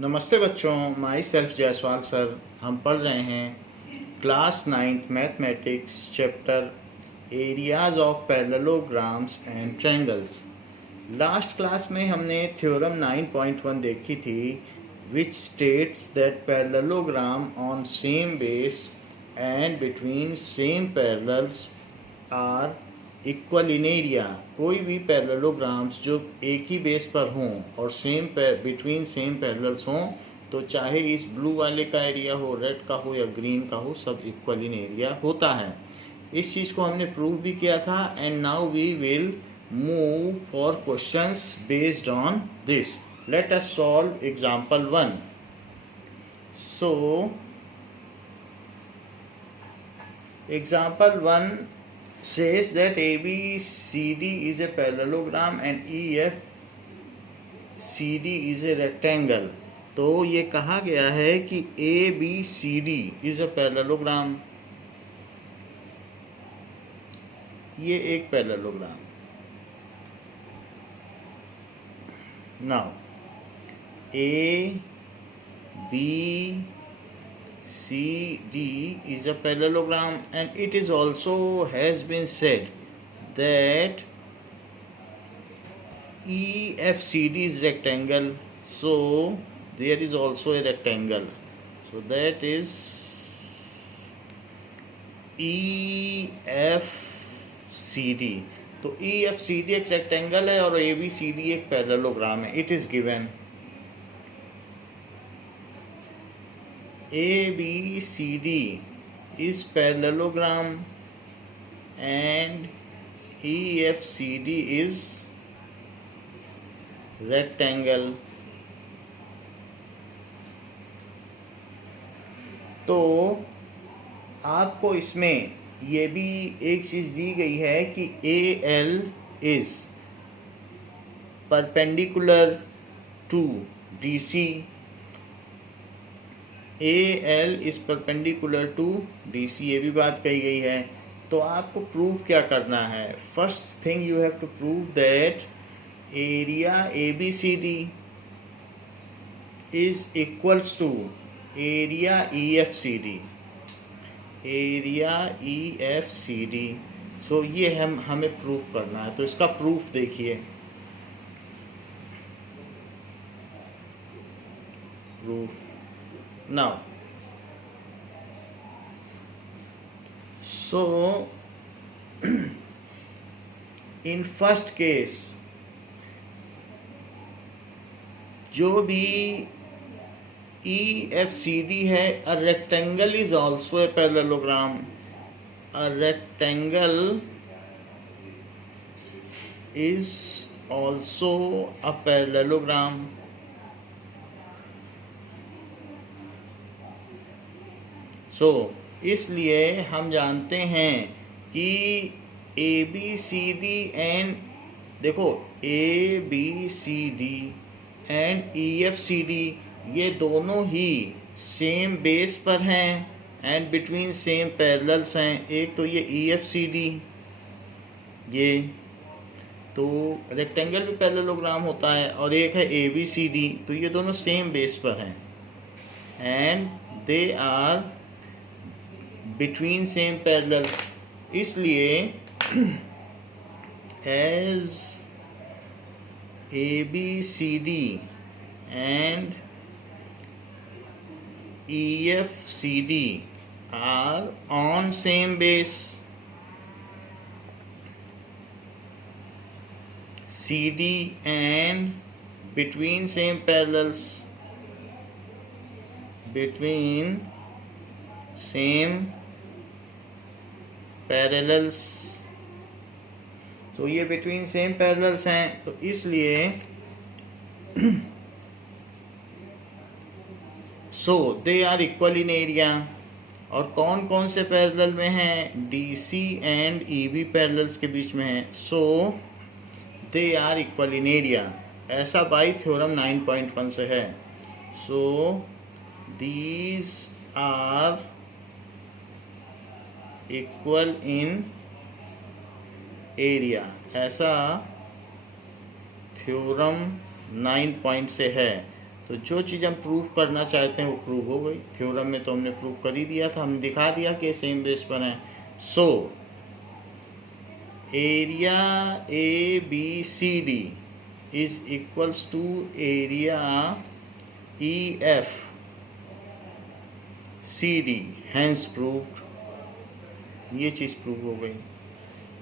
नमस्ते बच्चों, my self Jaiswal sir. हम पढ़ रहे हैं class 9th mathematics chapter areas of parallelograms and triangles. Last class में हमने थ्योरम 9.1 देखी थी, which states that parallelogram on same base and between same parallels are equal in area. कोई भी पैरेललोग्राम्स जो एक ही बेस पर हों और बिटवीन सेम पैरेलल्स हों, तो चाहे इस ब्लू वाले का एरिया हो, रेड का हो या ग्रीन का हो, सब इक्वल इन एरिया होता है। इस चीज़ को हमने प्रूव भी किया था। And now we will move for questions based on this. Let us solve example 1। सो example 1 says that ABCD is a parallelogram and EFCD is a rectangle। तो ये कहा गया है कि ABCD is a parallelogram, ये एक parallelogram. Now ABCD is a parallelogram and it is also has been said that EFCD is rectangle, so there is also a rectangle, so that is EFCD। तो EFCD एक rectangle है और ABCD एक parallelogram है। It is given ABCD is parallelogram and EFCD is rectangle। तो आपको इसमें ये भी एक चीज़ दी गई है कि AL is perpendicular to DC। AL is perpendicular to DC, ये भी बात कही गई है। तो आपको प्रूफ क्या करना है? First thing you have to prove that area ABCD is equals to area EFCD। Area EFCD, so ये हमें प्रूफ करना है। तो इसका प्रूफ देखिए। Proof now, so in first case, जो भी EFCD है, a rectangle is also a parallelogram। A rectangle is also a parallelogram। सो इसलिए हम जानते हैं कि ABCD एंड देखो ABCD एंड EFCD ये दोनों ही सेम बेस पर हैं एंड बिटवीन सेम पैरेलल्स हैं। एक तो ये EFCD, ये तो रेक्टेंगल भी पैरेललोग्राम होता है, और एक है ABCD, तो ये दोनों सेम बेस पर हैं and they are between same parallels. इसलिए as ABCD and EFCD are on same base, CD and between same parallels, between same parallels. तो ये बिटवीन सेम पैरेलल्स हैं, तो इसलिए so they are equal in area. और कौन कौन से पैरेलल में हैं? DC एंड EB पैरेलल्स के बीच में हैं। So they are equal in area, ऐसा बाई थ्योरम 9.1 से है। So these are equal in area, ऐसा थ्योरम 9 पॉइंट से है। तो जो चीज़ हम प्रूव करना चाहते हैं वो प्रूव हो गई। थ्योरम में तो हमने प्रूव कर ही दिया था, हमने दिखा दिया कि सेम बेस पर है। So area A B C D is equals to area E F C D, hence proved. ये चीज़ प्रूव हो गई।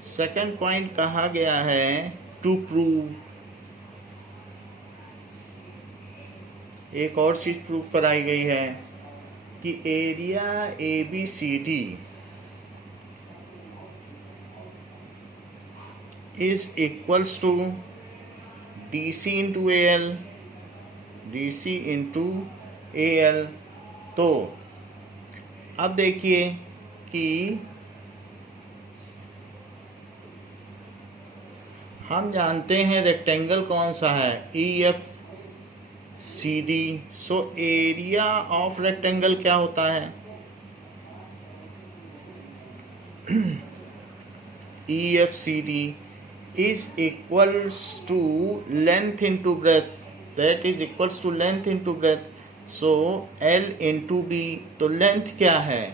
सेकंड पॉइंट कहा गया है टू प्रूव, एक और चीज़ प्रूव कराई गई है कि area A B C D is equals to D C into A L, D C into A L. तो अब देखिए कि हम जानते हैं रेक्टेंगल कौन सा है, E F C D. So area of rectangle क्या होता है, E F C D is equals to length into breadth, that is equals to length into breadth. So L into B, तो लेंथ क्या है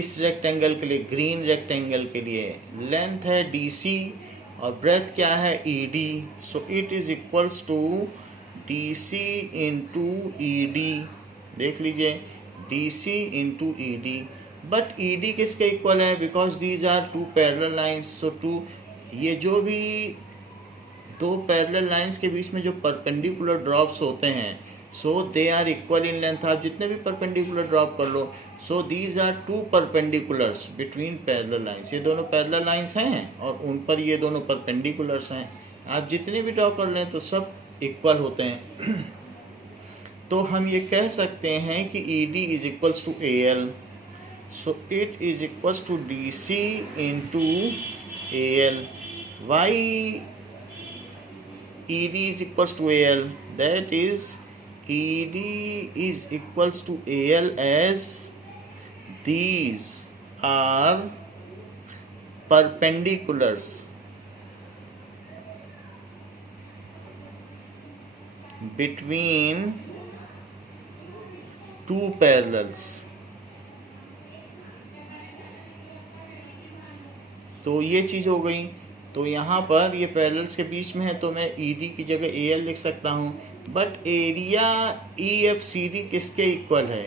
इस रेक्टेंगल के लिए, green rectangle के लिए लेंथ है DC और ब्रेथ क्या है ED। So it is equals to DC into ED। देख लीजिए DC into ED, but ED किसके इक्वल है, because these are two parallel lines. So to, ये जो भी दो पैरेलल लाइंस के बीच में जो परपेंडिकुलर ड्रॉप्स होते हैं, so they are equal in length. आप जितने भी परपेंडिकुलर ड्रॉप कर लो, so these are two perpendiculars between parallel lines. ये दोनों पैरेलल लाइंस हैं और उन पर ये दोनों परपेंडिकुलर्स हैं। आप जितने भी ड्रॉ कर लें तो सब इक्वल होते हैं। तो हम ये कह सकते हैं कि E D is equals to A L. So it is equals to D C into A L. Why ED is equals to AL? That is ED is equals to AL as these are perpendiculars between two parallels. तो ये चीज़ हो गई। तो यहाँ पर ये parallels के बीच में है तो मैं ED की जगह AL लिख सकता हूँ। बट एरिया EFCD किसके इक्वल है,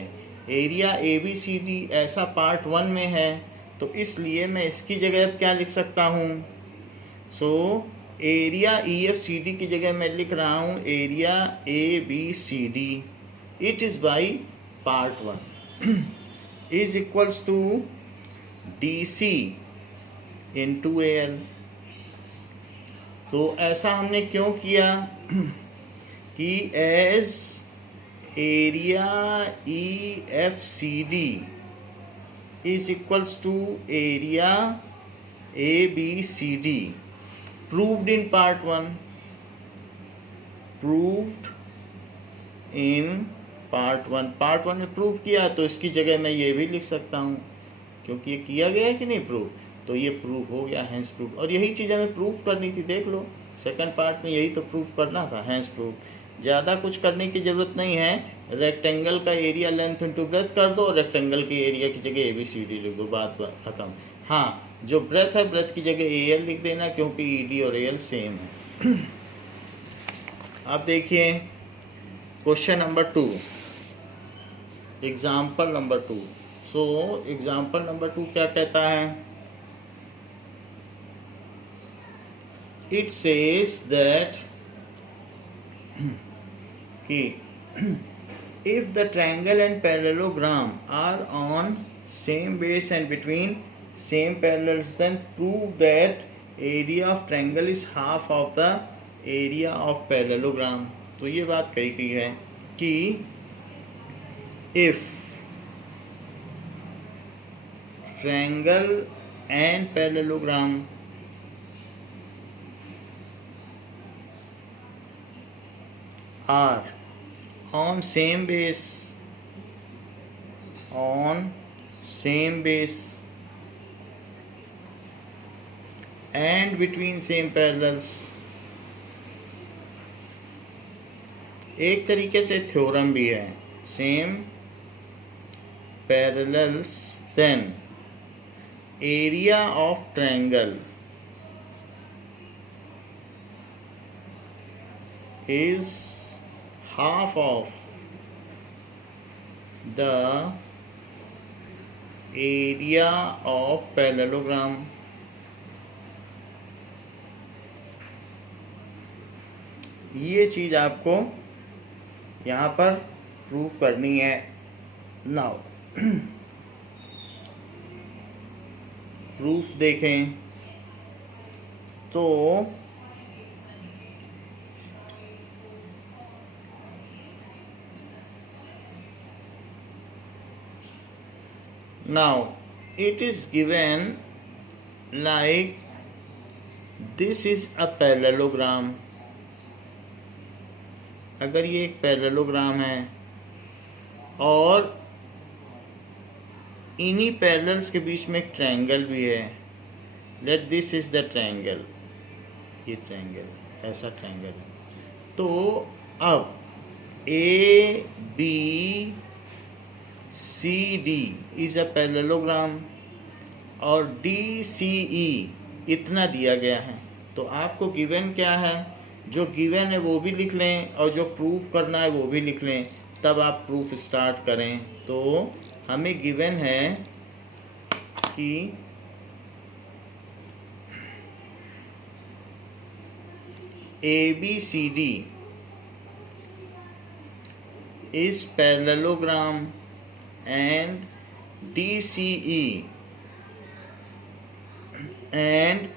एरिया ABCD ऐसा पार्ट 1 में है, तो इसलिए मैं इसकी जगह अब क्या लिख सकता हूँ। सो एरिया EFCD की जगह मैं लिख रहा हूँ area ABCD। It is by part 1 is equals to DC into AL। तो ऐसा हमने क्यों किया कि as area EFCD is equals to area ABCD, proved in part 1, proved in part 1। Part 1 में प्रूव किया तो इसकी जगह मैं ये भी लिख सकता हूँ, क्योंकि ये किया गया है कि नहीं प्रूव, तो ये प्रूव हो गया, हैंस प्रूव। और यही चीज़ हमें प्रूव करनी थी, देख लो सेकंड पार्ट में यही तो प्रूव करना था, हैंस प्रूव। ज़्यादा कुछ करने की ज़रूरत नहीं है, रेक्टेंगल का एरिया लेंथ इंटू ब्रेथ कर दो, रेक्टेंगल के एरिया की जगह ABCD लिख दो, बात ख़त्म। हाँ, जो ब्रेथ है ब्रेथ की जगह AL लिख देना, क्योंकि ED और AL सेम है। अब देखिए question number 2, example number 2। So example number 2 क्या कहता है, it says that if the triangle and parallelogram are on same base and between same parallels, then prove that area of triangle is half of the area of parallelogram। तो ये बात कही गई है कि if triangle and parallelogram are on same base and between same parallels, एक तरीके से थ्योरम भी है, same parallels then area of triangle is half of the area of parallelogram. ये चीज़ आपको यहाँ पर प्रूव करनी है। नाउ प्रूफ देखें तो now it is given like this is a parallelogram. अगर ये एक पैरेललोग्राम है और इन्हीं पैरेलल्स के बीच में एक ट्रायंगल भी है, let this is the triangle, ये ट्रायंगल ऐसा ट्रायंगल है। तो अब A B C D is a parallelogram और डी सी ई इतना दिया गया है। तो आपको गिवन क्या है, जो गिवन है वो भी लिख लें और जो प्रूफ करना है वो भी लिख लें, तब आप प्रूफ स्टार्ट करें। तो हमें गिवन है कि A B C D is parallelogram and DCE and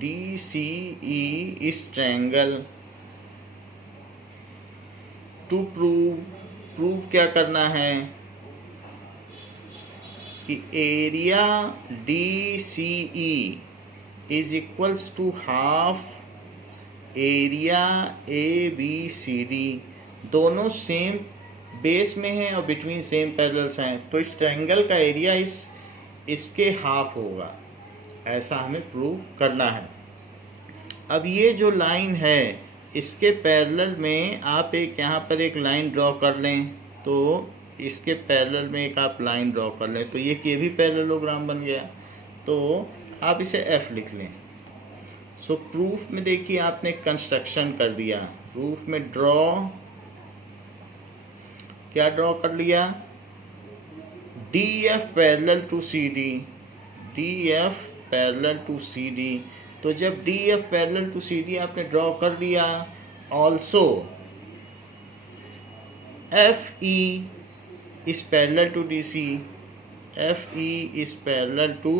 DCE is triangle. To prove क्या करना है कि area DCE is equals to half area ABCD। दोनों सेम बेस में है और बिटवीन सेम पैरेलल्स हैं, तो इस ट्रायंगल का एरिया इसके हाफ होगा, ऐसा हमें प्रूव करना है। अब ये जो लाइन है इसके पैरेलल में आप एक यहाँ पर एक लाइन ड्रॉ कर लें, तो इसके पैरेलल में एक आप लाइन ड्रॉ कर लें, तो ये भी पैरेललोग्राम बन गया। तो आप इसे F लिख लें। सो प्रूफ में देखिए आपने कंस्ट्रक्शन कर दिया। प्रूफ में क्या ड्रॉ कर लिया, D F parallel to C D, D F parallel to C D. तो जब D F parallel to C D आपने ड्रॉ कर लिया, also F E is parallel to D C, F E is parallel to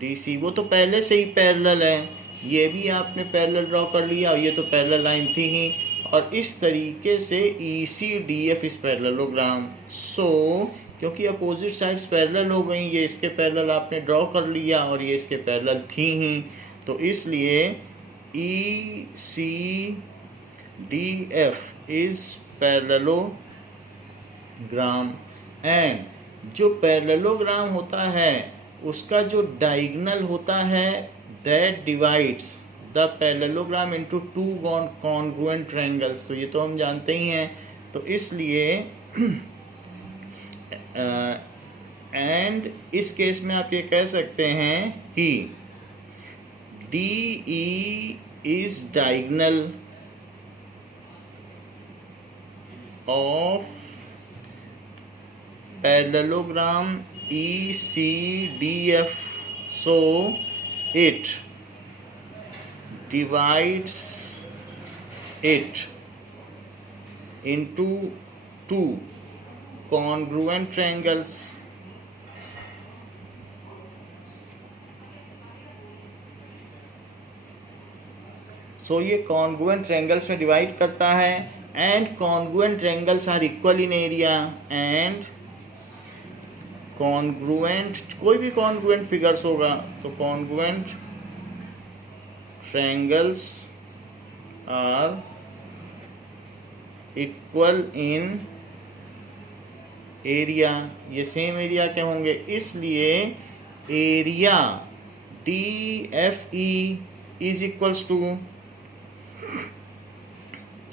D C. वो तो पहले से ही parallel है, ये भी आपने पैरेलल ड्रॉ कर लिया और ये तो पैरेलल लाइन थी ही, और इस तरीके से ई सी डी एफ इस पैरेललोग्राम। सो क्योंकि अपोजिट साइड्स पैरेलल हो गई, ये इसके पैरेलल आपने ड्रॉ कर लिया और ये इसके पैरेलल थी ही, तो इसलिए E C D F is parallelogram. And जो पैरेललोग्राम होता है उसका जो डायगोनल होता है that divides the parallelogram into two congruent triangles. तो ये तो हम जानते ही हैं, तो इसलिए एंड इस केस में आप ये कह सकते हैं कि D E is diagonal of parallelogram E C D F, so it divides it into two congruent triangles. So ये congruent triangles में डिवाइड करता है, and congruent triangles are equal in area and congruent, कोई भी congruent figures होगा तो congruent triangles are equal in area, ये same area के होंगे, इसलिए area D F E is equals to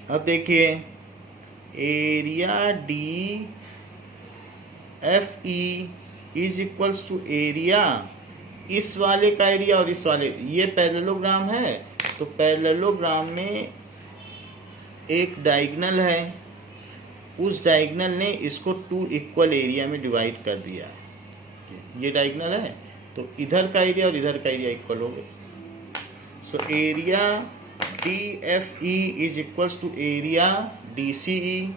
अब देखिए area D F E is equals to area, इस वाले का एरिया और इस वाले, ये पैरेललोग्राम है तो पैरेललोग्राम में एक डायगोनल है, उस डायगोनल ने इसको 2 इक्वल एरिया में डिवाइड कर दिया। ये डायगोनल है तो इधर का एरिया और इधर का एरिया इक्वल हो गया। So area D F E is equals to area D C E.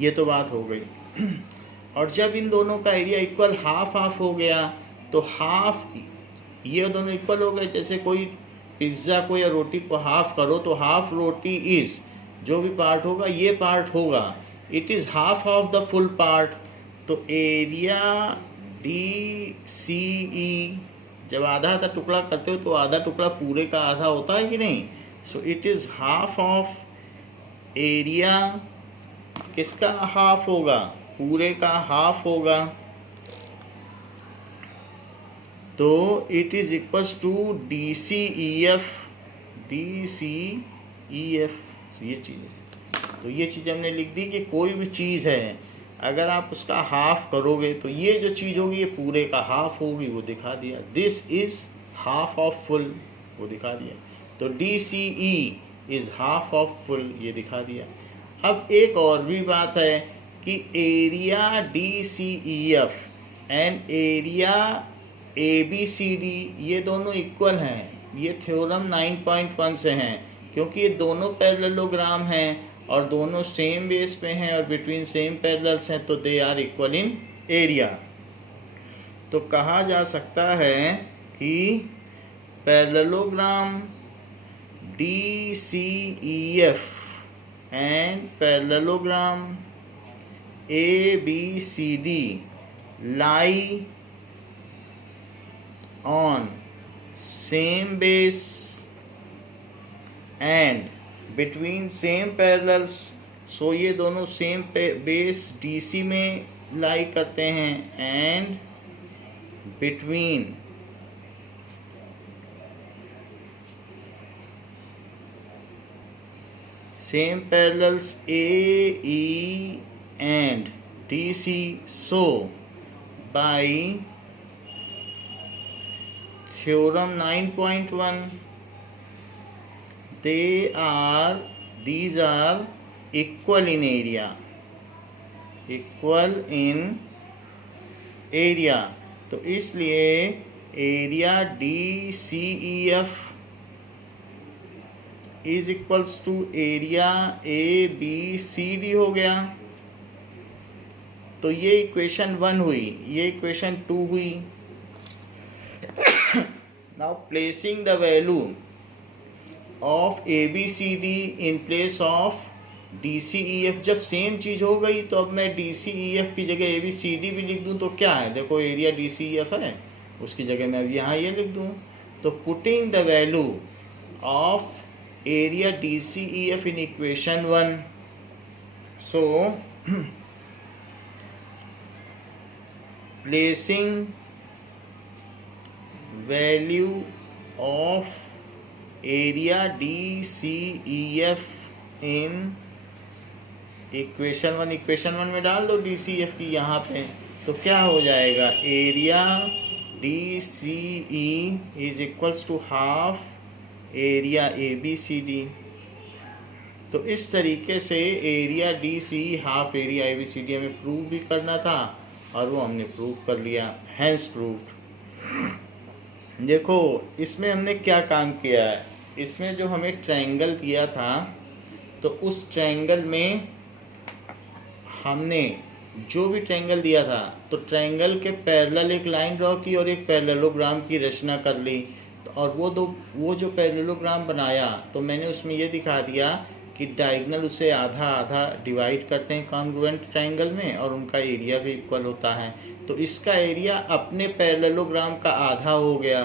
ये तो बात हो गई। और जब इन दोनों का एरिया इक्वल हाफ हाफ हो गया तो हाफ, ये दोनों इक्वल हो गए। जैसे कोई पिज्ज़ा को या रोटी को हाफ करो तो हाफ रोटी इज, जो भी पार्ट होगा ये पार्ट होगा, it is half of the full part. तो एरिया डी सी ई, जब आधा आधा टुकड़ा करते हो तो आधा टुकड़ा पूरे का आधा होता है कि नहीं। So it is half of area, किसका हाफ होगा, पूरे का हाफ होगा। तो it is equals to D C E F, D C E F, ये चीज़ है। तो ये चीज़ हमने लिख दी कि कोई भी चीज़ है अगर आप उसका हाफ करोगे तो ये जो चीज़ होगी ये पूरे का हाफ होगी, वो दिखा दिया। This is half of full, वो दिखा दिया। तो D C E is half of full, ये दिखा दिया। अब एक और भी बात है कि area D C E F and area A B C D ये दोनों इक्वल हैं। ये थ्योरम 9.1 से हैं, क्योंकि ये दोनों पैरेललोग्राम हैं और दोनों सेम बेस पे हैं और बिटवीन सेम पैरेलल्स हैं, तो they are equal in area. तो कहा जा सकता है कि parallelogram D C E F and parallelogram ABCD lie on same base and between same parallels। सो ये दोनों सेम बेस DC में लाई करते हैं and between same parallels A, E and DC। So by theorem 9.1 these are equal in area, equal in area। तो इसलिए area DCEF is equals to area ABCD हो गया। तो ये इक्वेशन 1 हुई, ये इक्वेशन 2 हुई। Now placing the value of ABCD in place of DCEF। जब सेम चीज़ हो गई तो अब मैं DCEF की जगह ABCD भी लिख दूं तो क्या है, देखो एरिया DCEF है, उसकी जगह मैं अब यहाँ ये लिख दूं। तो putting the value of area DCEF in equation 1, so placing value of area DCEF in equation 1, equation 1 में डाल दो DCEF की यहाँ पे, तो क्या हो जाएगा, area DCE is equals to half area ABCD। तो इस तरीके से area DCE half area ABCD हमें प्रूव भी करना था और वो हमने प्रूव कर लिया, हैंस प्रूव्ड। देखो इसमें हमने क्या काम किया है, इसमें जो हमें ट्रायंगल दिया था तो उस ट्रायंगल में हमने जो भी ट्रायंगल दिया था तो ट्रायंगल के पैरेलल एक लाइन ड्रॉ की और एक पैरेललोग्राम की रचना कर ली। और वो जो पैरेललोग्राम बनाया तो मैंने उसमें ये दिखा दिया कि डायगोनल उसे आधा आधा डिवाइड करते हैं कॉन्ग्रुएंट ट्रायंगल में और उनका एरिया भी इक्वल होता है। तो इसका एरिया अपने पैरेललोग्राम का आधा हो गया,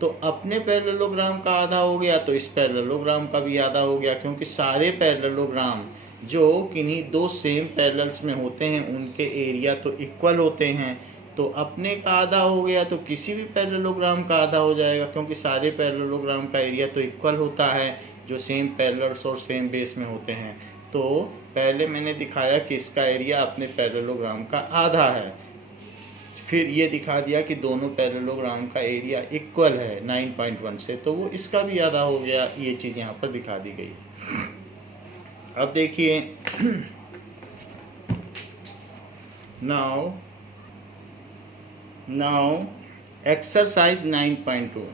तो अपने पैरेललोग्राम का आधा हो गया तो इस पैरेललोग्राम का भी आधा हो गया, क्योंकि सारे पैरेललोग्राम जो किन्हीं दो सेम पैरेलल्स में होते हैं उनके एरिया तो इक्वल होते हैं। तो अपने का आधा हो गया तो किसी भी पैरेललोग्राम का आधा हो जाएगा, क्योंकि सारे पैरेललोग्राम का एरिया तो इक्वल होता है। जो सेम पैरेलल्स और सेम बेस में होते हैं। तो पहले मैंने दिखाया कि इसका एरिया अपने पैरेललोग्राम का आधा है, फिर ये दिखा दिया कि दोनों पैरेललोग्राम का एरिया इक्वल है 9.1 से, तो वो इसका भी आधा हो गया। ये चीज़ यहाँ पर दिखा दी गई है। अब देखिए now exercise 9.2।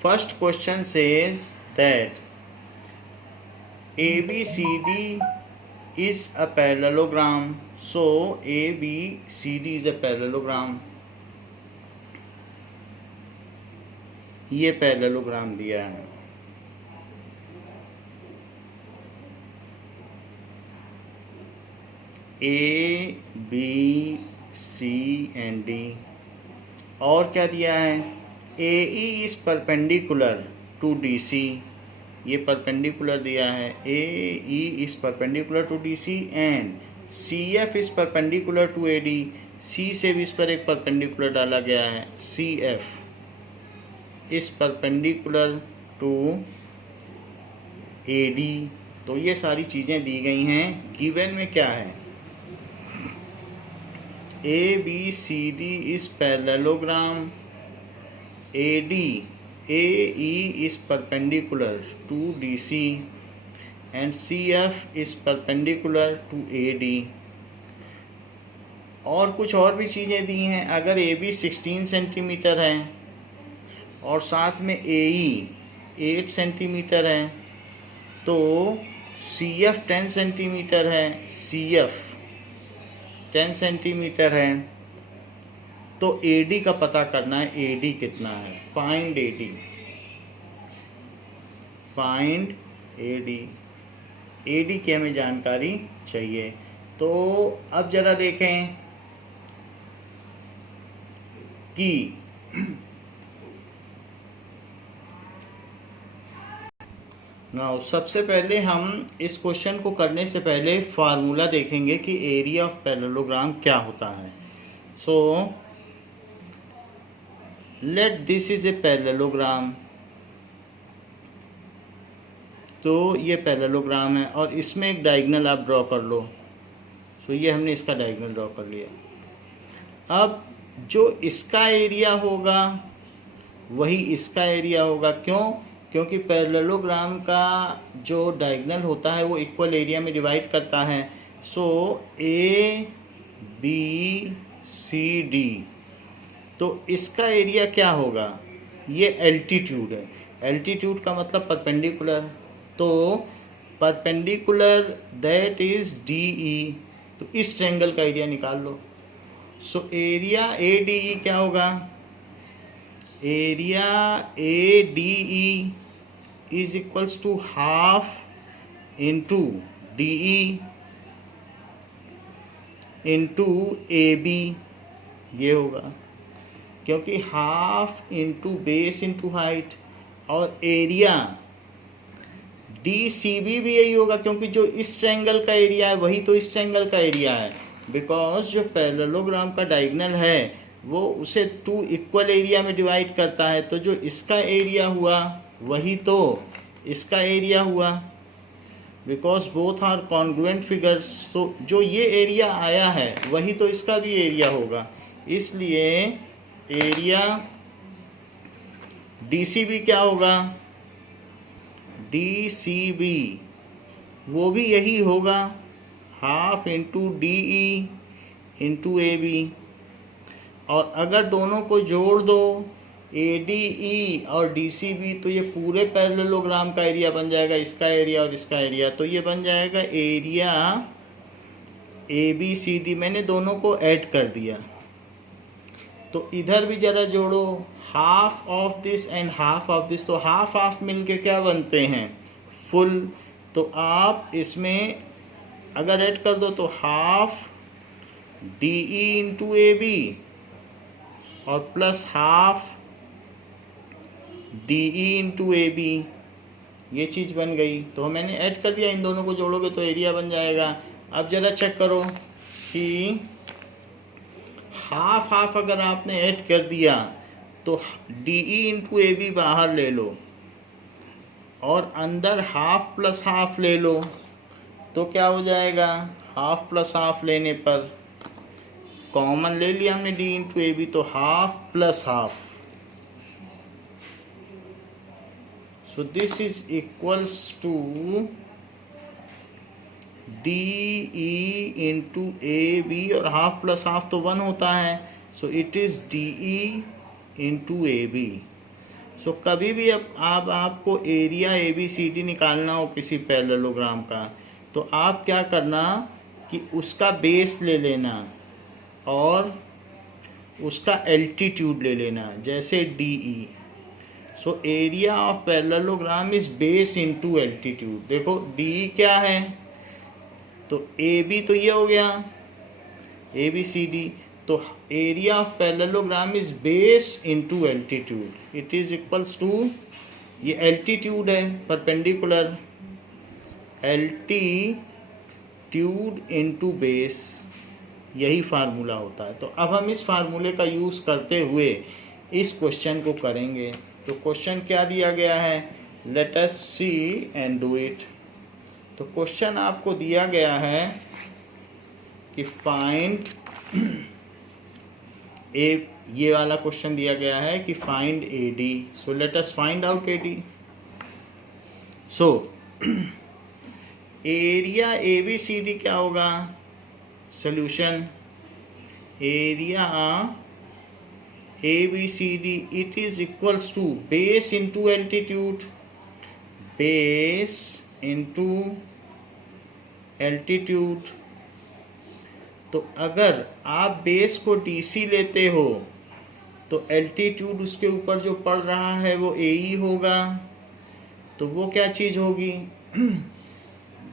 First question says that ABCD is a parallelogram. So ABCD is a parallelogram. ये पैरेललोग्राम दिया है। A, B, C and D। और क्या दिया है? AE is perpendicular to DC। ये परपेंडिकुलर दिया है। AE is perpendicular to DC and CF is perpendicular to AD। C से भी इस पर एक परपेंडिकुलर डाला गया है। CF is perpendicular to AD। तो ये सारी चीज़ें दी गई हैं। गिवन में क्या है? ABCD is parallelogram। AE is perpendicular to DC and CF is perpendicular to AD। और कुछ और भी चीज़ें दी हैं। अगर AB 16 सेंटीमीटर है और साथ में AE 8 सेंटीमीटर है, तो CF 10 सेंटीमीटर है, CF 10 सेंटीमीटर है, तो AD का पता करना है। AD कितना है? Find AD। Find AD। AD की हमें जानकारी चाहिए। तो अब जरा देखें कि नाउ सबसे पहले हम इस क्वेश्चन को करने से पहले फार्मूला देखेंगे कि एरिया ऑफ पैरेललोग्राम क्या होता है। So let this is a parallelogram. तो ये पैरेललोग्राम है और इसमें एक डायगोनल आप ड्रॉ कर लो। सो ये हमने इसका डायगोनल ड्रॉ कर लिया। अब जो इसका एरिया होगा वही इसका एरिया होगा। क्यों? क्योंकि पैरेललोग्राम का जो डायगोनल होता है वो इक्वल एरिया में डिवाइड करता है। सो ABCD, तो इसका एरिया क्या होगा? ये एल्टीट्यूड है। एल्टीट्यूड का मतलब परपेंडिकुलर, तो परपेंडिकुलर दैट इज DE। तो इस ट्रायंगल का एरिया निकाल लो। सो एरिया ADE क्या होगा? Area ADE is equals to half into DE into AB। ये होगा क्योंकि half into base into height, और एरिया DCB भी यही होगा क्योंकि जो इस ट्रायंगल का एरिया है वही तो इस ट्रायंगल का एरिया है। बिकॉज जो पैरेललोग्राम का डायगोनल है वो उसे 2 इक्वल एरिया में डिवाइड करता है, तो जो इसका एरिया हुआ वही तो इसका एरिया हुआ। Because both are congruent figures, तो जो ये एरिया आया है वही तो इसका भी एरिया होगा। इसलिए एरिया DCB क्या होगा? DCB वो भी यही होगा, half into DE into AB। और अगर दोनों को जोड़ दो ADE और DCB, तो ये पूरे पैरेललोग्राम का एरिया बन जाएगा, इसका एरिया और इसका एरिया। तो ये बन जाएगा एरिया ABCD। मैंने दोनों को ऐड कर दिया। तो इधर भी जरा जोड़ो, half of this and half of this, तो हाफ हाफ मिलके क्या बनते हैं? फुल। तो आप इसमें अगर ऐड कर दो तो हाफ DE इंटू AB और plus half DE into AB, ये चीज़ बन गई। तो मैंने ऐड कर दिया, इन दोनों को जोड़ोगे तो एरिया बन जाएगा। अब ज़रा चेक करो कि हाफ हाफ अगर आपने ऐड कर दिया तो D E into A B बाहर ले लो और अंदर हाफ प्लस हाफ ले लो, तो क्या हो जाएगा, हाफ प्लस हाफ लेने पर कॉमन ले लिया हमने डी इंटू ए बी, तो half plus half. So this is equals to D E into A B और हाफ प्लस हाफ तो 1 होता है. So it is D E into A B. So कभी भी अब आपको area A B C D निकालना हो किसी पैरेललोग्राम का, तो आप क्या करना कि उसका बेस ले लेना और उसका एल्टीट्यूड ले लेना, जैसे D E. So area of parallelogram is base into altitude. देखो डी क्या है, तो ए बी तो ये हो गया ए बी सी डी, तो area of parallelogram is base into altitude. It is equals to, ये एल्टीट्यूड है परपेंडिकुलर, एल्टीट्यूड इनटू बेस, यही फार्मूला होता है. तो अब हम इस फार्मूले का यूज़ करते हुए इस क्वेश्चन को करेंगे. तो क्वेश्चन क्या दिया गया है, let us see and do it. तो क्वेश्चन आपको दिया गया है कि फाइंड ए, ये वाला क्वेश्चन दिया गया है कि find A D. So let us find out A D. So area A B C D क्या होगा, solution area ABCD, it is equals to base into altitude, base into altitude. तो अगर आप बेस को DC लेते हो तो altitude उसके ऊपर जो पड़ रहा है वो AE होगा. तो वो क्या चीज़ होगी,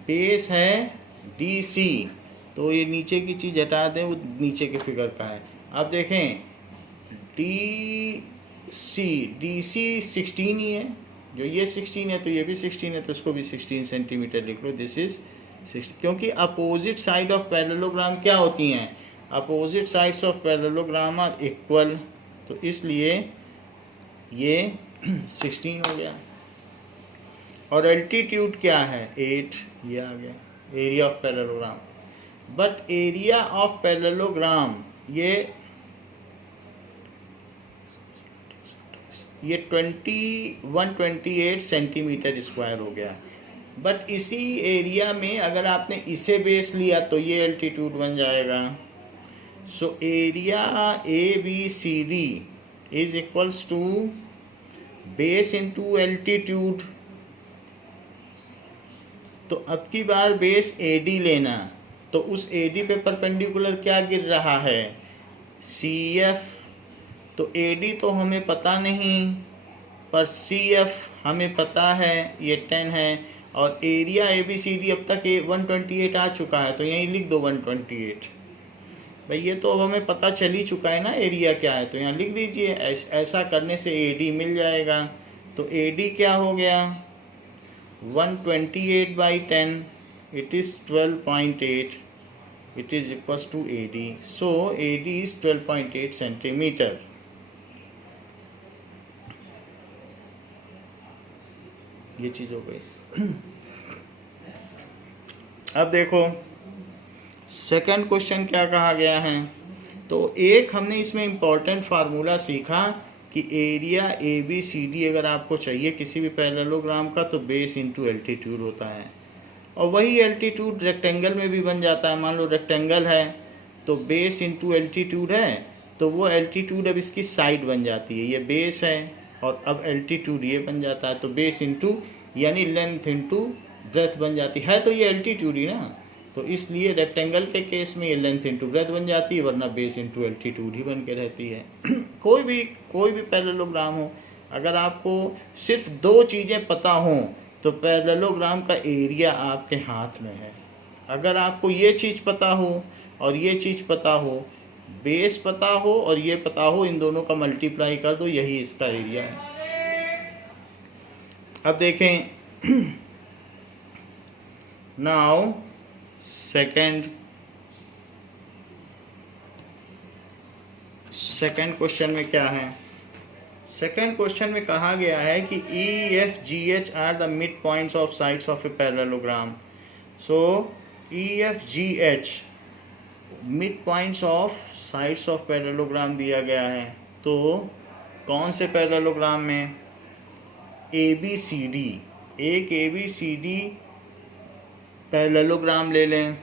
बेस है DC, तो ये नीचे की चीज़ हटा दें, वो नीचे के फिगर का है. आप देखें डी सी 16 ही है, जो ये 16 है तो ये भी 16 है, तो इसको भी 16 सेंटीमीटर लिख लो. दिस इज 60, क्योंकि अपोजिट साइड ऑफ पैरेललोग्राम क्या होती हैं, opposite sides of parallelogram are equal, तो इसलिए ये 16 हो गया. और एल्टीट्यूड क्या है 8, ये आ गया area of parallelogram. But area of parallelogram ये 2128 सेंटीमीटर स्क्वायर हो गया. बट इसी एरिया में अगर आपने इसे बेस लिया तो ये एल्टीट्यूड बन जाएगा. So area A B C D is equals to base into altitude. तो अब की बार बेस ए डी लेना, तो उस ए डी पे परपेंडिकुलर क्या गिर रहा है, सी एफ. तो ए डी तो हमें पता नहीं, पर सी एफ हमें पता है, ये 10 है. और area A B C D अब तक 128 आ चुका है, तो यहीं लिख दो 128. भाई ये तो अब हमें पता चल ही चुका है ना एरिया क्या है, तो यहाँ लिख दीजिए. ऐसा करने से ए डी मिल जाएगा. तो ए डी क्या हो गया, 128/10, it is 12.8, it is equals to A D. So A D is 12.8 centimetre. ये चीज़ हो गई. अब देखो सेकंड क्वेश्चन क्या कहा गया है. तो एक हमने इसमें इम्पॉर्टेंट फार्मूला सीखा कि area A B C D अगर आपको चाहिए किसी भी पैरेललोग्राम का, तो बेस इनटू एल्टीट्यूड होता है. और वही एल्टीट्यूड रेक्टेंगल में भी बन जाता है. मान लो रेक्टेंगल है तो बेस इनटू एल्टीट्यूड है, तो वो एल्टीट्यूड अब इसकी साइड बन जाती है. ये बेस है और अब एल्टीट्यूड ये बन जाता है, तो बेस इनटू यानी लेंथ इनटू ब्रेथ बन जाती है. तो ये एल्टीट्यूड ही ना, तो इसलिए रेक्टेंगल के केस में ये लेंथ इनटू ब्रेथ बन जाती है, वरना बेस इनटू एल्टीट्यूड ही बन के रहती है. कोई भी पैरेललोग्राम हो, अगर आपको सिर्फ 2 चीज़ें पता हों तो पैरेललोग्राम का एरिया आपके हाथ में है. अगर आपको ये चीज़ पता हो और ये चीज़ पता हो, बेस पता हो और ये पता हो, इन दोनों का मल्टीप्लाई कर दो, यही इसका एरिया है. अब देखें नाउ सेकंड सेकंड क्वेश्चन में क्या है? सेकंड क्वेश्चन में कहा गया है कि E F G H are the mid points of sides of a parallelogram. So E F G H mid points of sides of parallelogram दिया गया है। तो कौन से पैरेललोग्राम में? A B C D. एक A B C D parallelogram ले लें,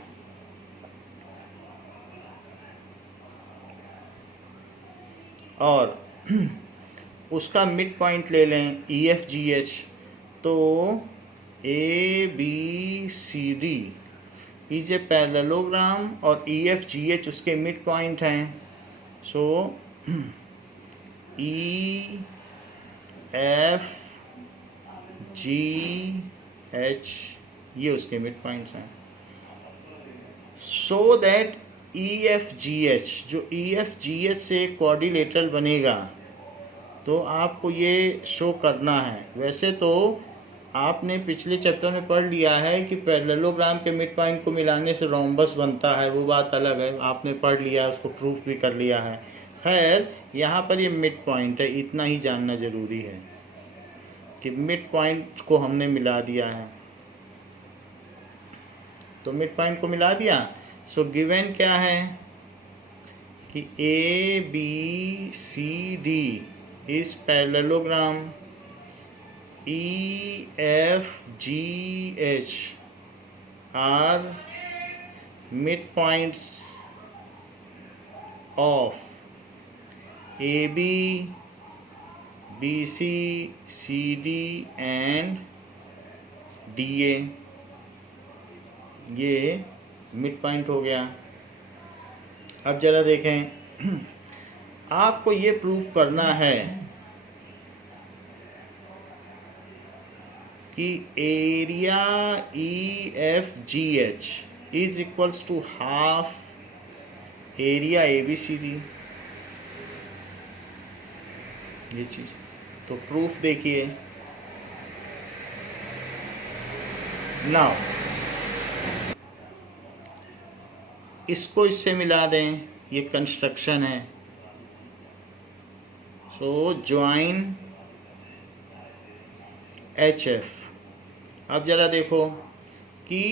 और उसका मिड पॉइंट ले लें ई एफ जी एच। तो A B C D is a parallelogram और ई एफ जी एच उसके मिड पॉइंट हैं। So E F G H ये उसके मिड पॉइंट्स हैं। So that E F G H, जो ई एफ जी एच से quadrilateral बनेगा, तो आपको ये शो करना है। वैसे तो आपने पिछले चैप्टर में पढ़ लिया है कि पैरेललोग्राम के मिड पॉइंट को मिलाने से रोम्बस बनता है, वो बात अलग है, आपने पढ़ लिया है, उसको प्रूफ भी कर लिया है। खैर यहाँ पर ये मिड पॉइंट है, इतना ही जानना ज़रूरी है कि मिड पॉइंट को हमने मिला दिया है। तो मिड पॉइंट को मिला दिया। सो गिवन क्या है कि A B C D is parallelogram, E F G H are mid points of A B, B C, C D and D A. ये मिड पॉइंट हो गया। अब जरा देखें, आपको ये प्रूफ करना है कि area E F G H is equals to half area A B C D. ये चीज तो प्रूफ देखिए। नाउ इसको इससे मिला दें, ये कंस्ट्रक्शन है। So join H F. अब जरा देखो कि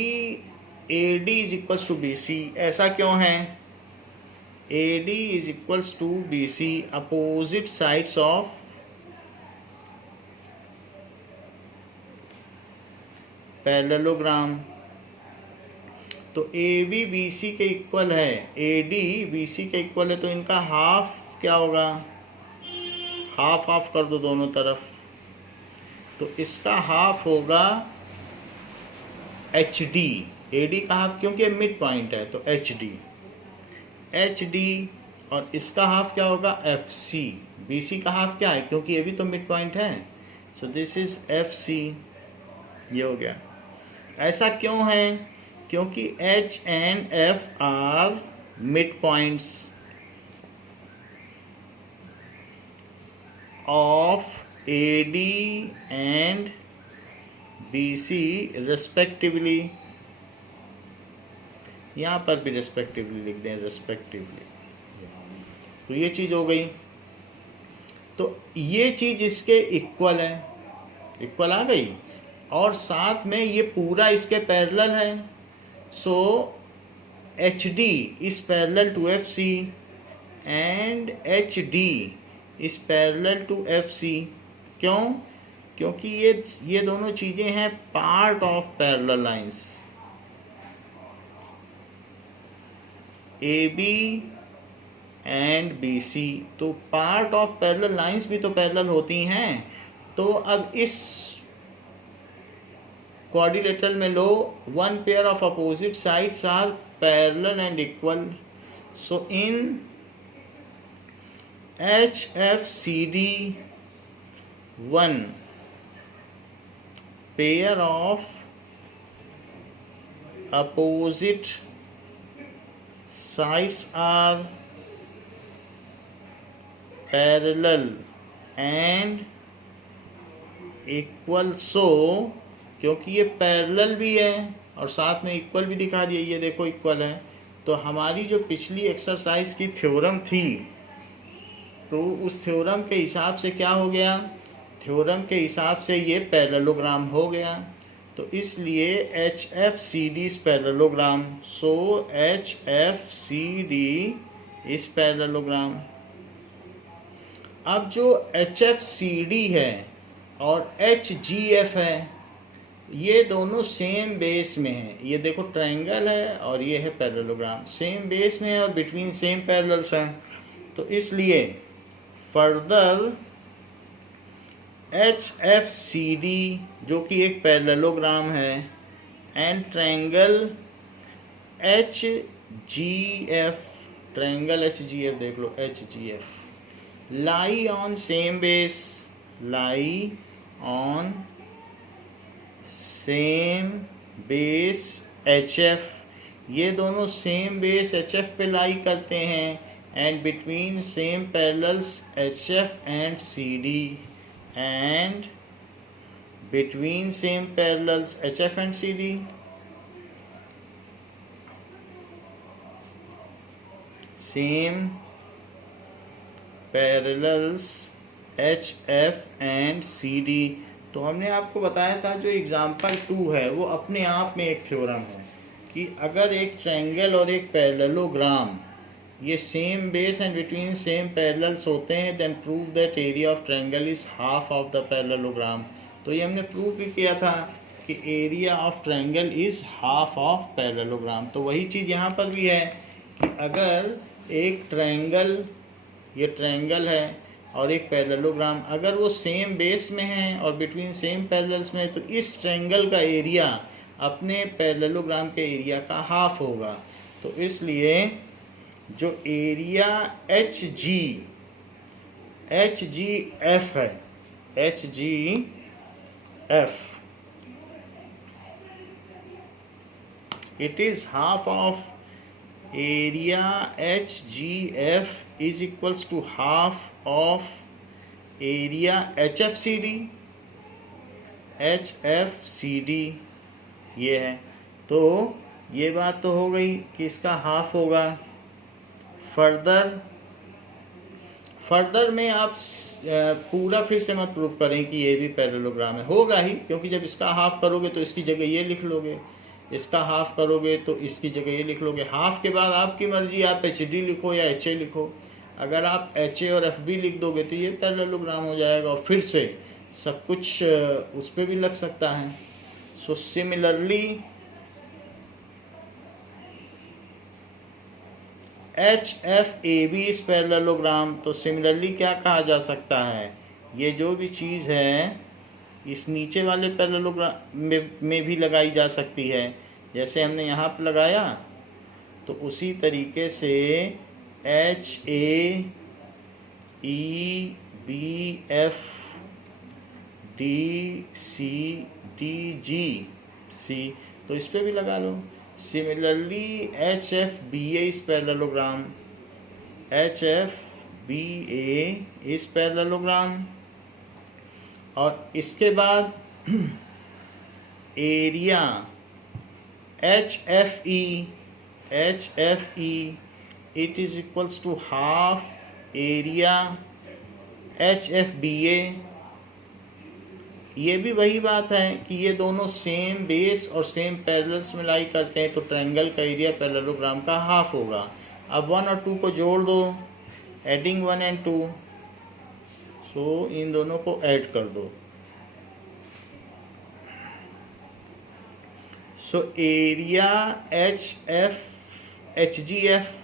A D is equals to B C. ऐसा क्यों है? A D is equals to B C, opposite sides of parallelogram. तो ए बी बी सी के इक्वल है, ए डी बी सी के इक्वल है, तो इनका हाफ क्या होगा? हाफ हाफ कर दो दोनों तरफ। तो इसका हाफ होगा एच डी। ए डी का हाफ, क्योंकि ये मिड पॉइंट है तो एच डी, एच डी। और इसका हाफ क्या होगा? F C. बी सी का हाफ क्या है? क्योंकि ये भी तो मिड पॉइंट है, so this is F C. ये हो गया। ऐसा क्यों है? क्योंकि H and F are mid points of AD and BC respectively। यहाँ पर भी respectively लिख दें, respectively। तो ये चीज़ हो गई। तो ये चीज़ इसके इक्वल है, इक्वल आ गई, और साथ में ये पूरा इसके पैरेलल है। So HD is parallel to FC and HD is parallel to FC। क्यों? क्योंकि ये दोनों चीज़ें हैं part of parallel lines. AB and BC तो पार्ट ऑफ पैरेलल लाइंस भी तो पैरेलल होती हैं। तो अब इस quadrilateral में लो, one pair of opposite sides are parallel and equal. So in HFCD, one pair of opposite sides are parallel and equal। So क्योंकि ये पैरेलल भी है और साथ में इक्वल भी दिखा दिया, ये देखो इक्वल है। तो हमारी जो पिछली एक्सरसाइज की थ्योरम थी तो उस थ्योरम के हिसाब से क्या हो गया, थ्योरम के हिसाब से ये पैरेललोग्राम हो गया। तो इसलिए H F C D is parallelogram, so H F C D is parallelogram. अब जो एच एफ सी डी है और एच जी एफ है, ये दोनों सेम बेस में है। ये देखो ट्रायंगल है और ये है पैरेललोग्राम, सेम बेस में है और बिटवीन सेम पैरेलल्स हैं। तो इसलिए further H F C D जो कि एक पैरेललोग्राम है and triangle H G F, triangle H G F देख लो, H G F lie on same base, lie on same base H F, ये दोनों सेम बेस एच एफ पे लाई करते हैं and between same parallels H F and C D, and between same parallels H F and C D, same parallels H F and C D. तो हमने आपको बताया था जो एग्जाम्पल 2 है वो अपने आप में एक थ्योरम है कि अगर एक ट्रायंगल और एक पैरेललोग्राम ये same base and between same parallels होते हैं, then prove that area of triangle is half of the parallelogram. तो ये हमने प्रूव भी किया था कि area of triangle is half of parallelogram. तो वही चीज़ यहाँ पर भी है कि अगर एक ट्रायंगल, ये ट्रायंगल है और एक पैरेललोग्राम, अगर वो सेम बेस में है और बिटवीन सेम पैरेलल्स में, तो इस ट्रायंगल का एरिया अपने पैरेललोग्राम के एरिया का हाफ होगा। तो इसलिए जो एरिया एच जी एफ है, H G F, it is half of area H G F is equals to half of area H F C D, H F C D ये है। तो ये बात तो हो गई कि इसका हाफ होगा। फर्दर में आप पूरा फिर से मत प्रूफ करें कि ये भी पैरेललोग्राम है, होगा ही, क्योंकि जब इसका हाफ करोगे तो इसकी जगह ये लिख लोगे, इसका हाफ करोगे तो इसकी जगह ये लिख लोगे। हाफ के बाद आपकी मर्जी, आप एच डी लिखो या एच ए लिखो। अगर आप एच ए और एफ बी लिख दोगे तो ये पैरेललोग्राम हो जाएगा और फिर से सब कुछ उस पर भी लग सकता है। So similarly H F A B is parallelogram. तो सिमिलरली क्या कहा जा सकता है, ये जो भी चीज़ है इस नीचे वाले पैरेललोग्राम में भी लगाई जा सकती है। जैसे हमने यहाँ पर लगाया तो उसी तरीके से H A E B F D C D G C, तो इस पर भी लगा लो। Similarly H F B A is parallelogram, H F B A is parallelogram. और इसके बाद area H F E it is equals to half area H F B A. ये भी वही बात है कि ये दोनों सेम बेस और सेम पैरेलल्स में लाई करते हैं, तो ट्रायंगल का एरिया पैरेललोग्राम का हाफ होगा। अब 1 और 2 को जोड़ दो, एडिंग 1 एंड 2, सो इन दोनों को ऐड कर दो। So area H G F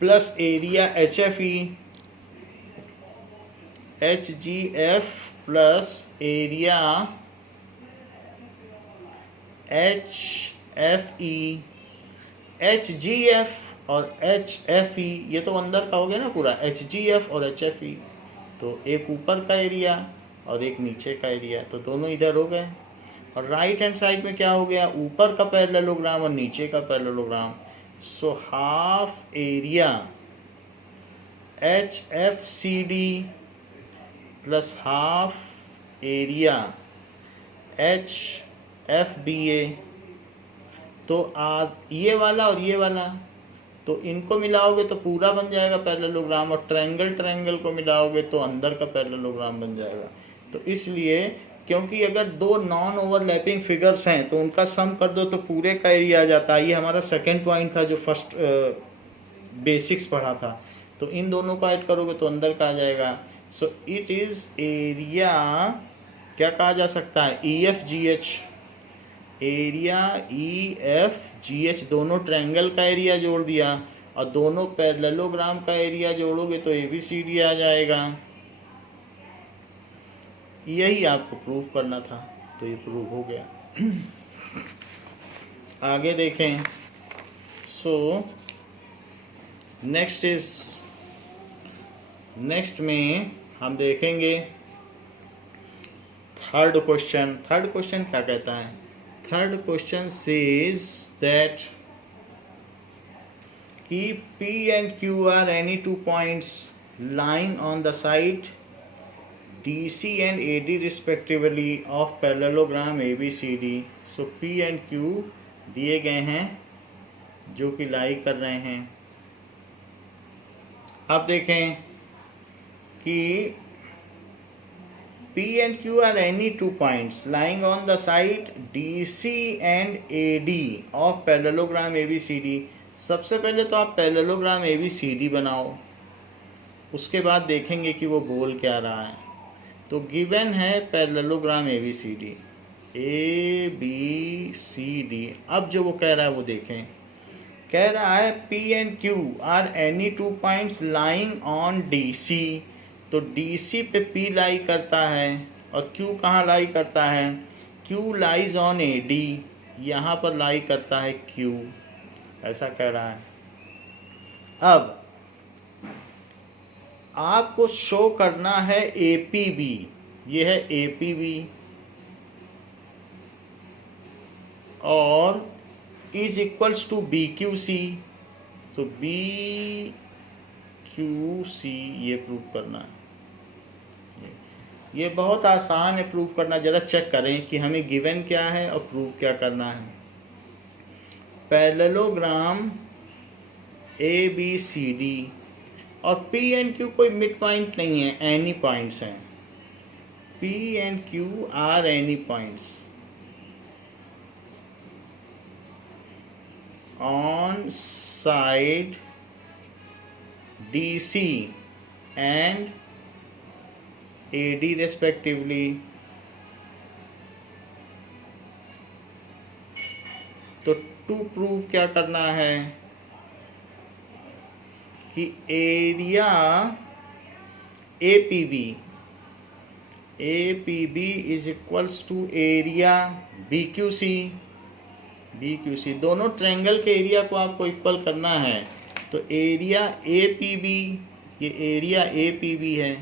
plus area H F ई, H G F plus area H F ई, एच जी एफ और एच एफ ई, ये तो अंदर का हो गया ना पूरा, एच जी एफ और एच एफ ई। तो एक ऊपर का एरिया और एक नीचे का एरिया, तो दोनों इधर हो गए। और राइट हैंड साइड में क्या हो गया, ऊपर का पैरेललोग्राम और नीचे का parallelogram. So half area H F C D plus half area H F B A. तो ये वाला और ये वाला तो इनको मिलाओगे तो पूरा बन जाएगा पैरेललोग्राम, और ट्रायंगल को मिलाओगे तो अंदर का पैरेललोग्राम बन जाएगा। तो इसलिए क्योंकि अगर दो नॉन ओवरलैपिंग फिगर्स हैं तो उनका सम कर दो तो पूरे का एरिया आ जाता है। ये हमारा सेकंड पॉइंट था जो फर्स्ट बेसिक्स पढ़ा था। तो इन दोनों को ऐड करोगे तो अंदर का आ जाएगा। सो इट इज़ एरिया, क्या कहा जा सकता है, EFGH, एरिया EFGH। दोनों ट्रायंगल का एरिया जोड़ दिया और दोनों पैरेललोग्राम का एरिया जोड़ोगे तो ABCD आ जाएगा। यही आपको प्रूव करना था, तो ये प्रूव हो गया। आगे देखें। सो नेक्स्ट में हम देखेंगे थर्ड क्वेश्चन। थर्ड क्वेश्चन क्या कहता है? थर्ड क्वेश्चन सेज दैट कि P and Q are any two points lying on the side DC and AD respectively of parallelogram ABCD। So P and Q दिए गए हैं जो कि लाई कर रहे हैं। अब देखें कि P and Q are any two points lying on the side DC and AD of parallelogram ABCD। सबसे पहले तो आप पैरेललोग्राम ABCD बनाओ, उसके बाद देखेंगे कि वो बोल क्या रहा है। तो गिवन है पैरेललोग्राम ABCD। अब जो वो कह रहा है वो देखें। कह रहा है P and Q are any two points lying on DC। तो DC पे P लाई करता है और Q कहाँ लाई करता है? Q लाइज ऑन AD, यहाँ पर लाई करता है Q, ऐसा कह रहा है। अब आपको शो करना है APB, ये है APB, और इज इक्वल्स टू BQC। तो BQC ये प्रूव करना है। ये बहुत आसान है प्रूव करना। ज़रा चेक करें कि हमें गिवन क्या है और प्रूव क्या करना है। पैरेललोग्राम ABCD और P and Q कोई मिड पॉइंट नहीं है, एनी पॉइंट्स हैं। P and Q are any points on side DC and AD respectively। तो टू प्रूव क्या करना है कि area APB is equals to area BQC। दोनों ट्रायंगल के एरिया को आपको इक्वल करना है। तो एरिया APB, ये एरिया APB है,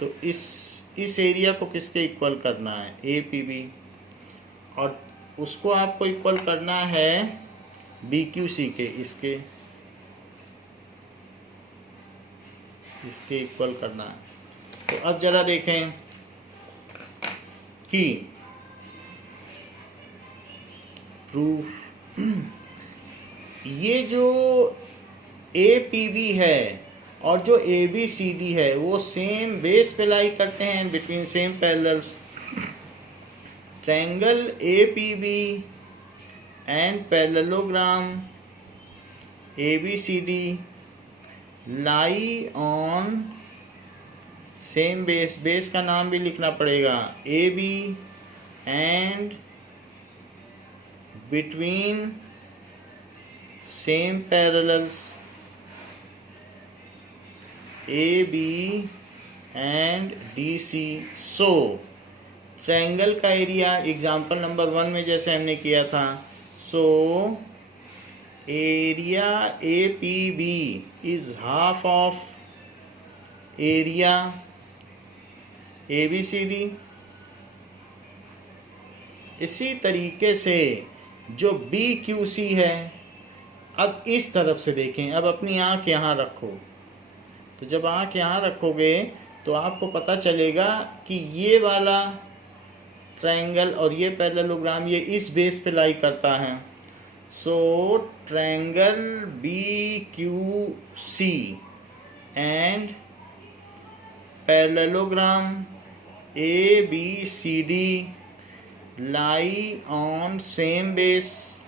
तो इस एरिया को किसके इक्वल करना है? APB, और उसको आपको इक्वल करना है BQC के, इसके इक्वल करना है। तो अब जरा देखें कि प्रूफ, ये जो APB है और जो ABCD है वो सेम बेस पे लाई करते हैं between same parallels. Triangle APB and parallelogram ABCD lie on same base का नाम भी लिखना पड़ेगा, AB, and between same parallels AB and DC। so triangle का एरिया एग्जाम्पल नंबर 1 में जैसे हमने किया था, so area APB is half of area ABCD। इसी तरीके से जो BQC है, अब इस तरफ से देखें। अब अपनी आँख यहाँ रखो, तो जब आँख यहाँ रखोगे तो आपको पता चलेगा कि ये वाला ट्रायंगल और ये पैरेललोग्राम ये इस बेस पे लाई करता है। So triangle BQC and parallelogram ABCD lie on same base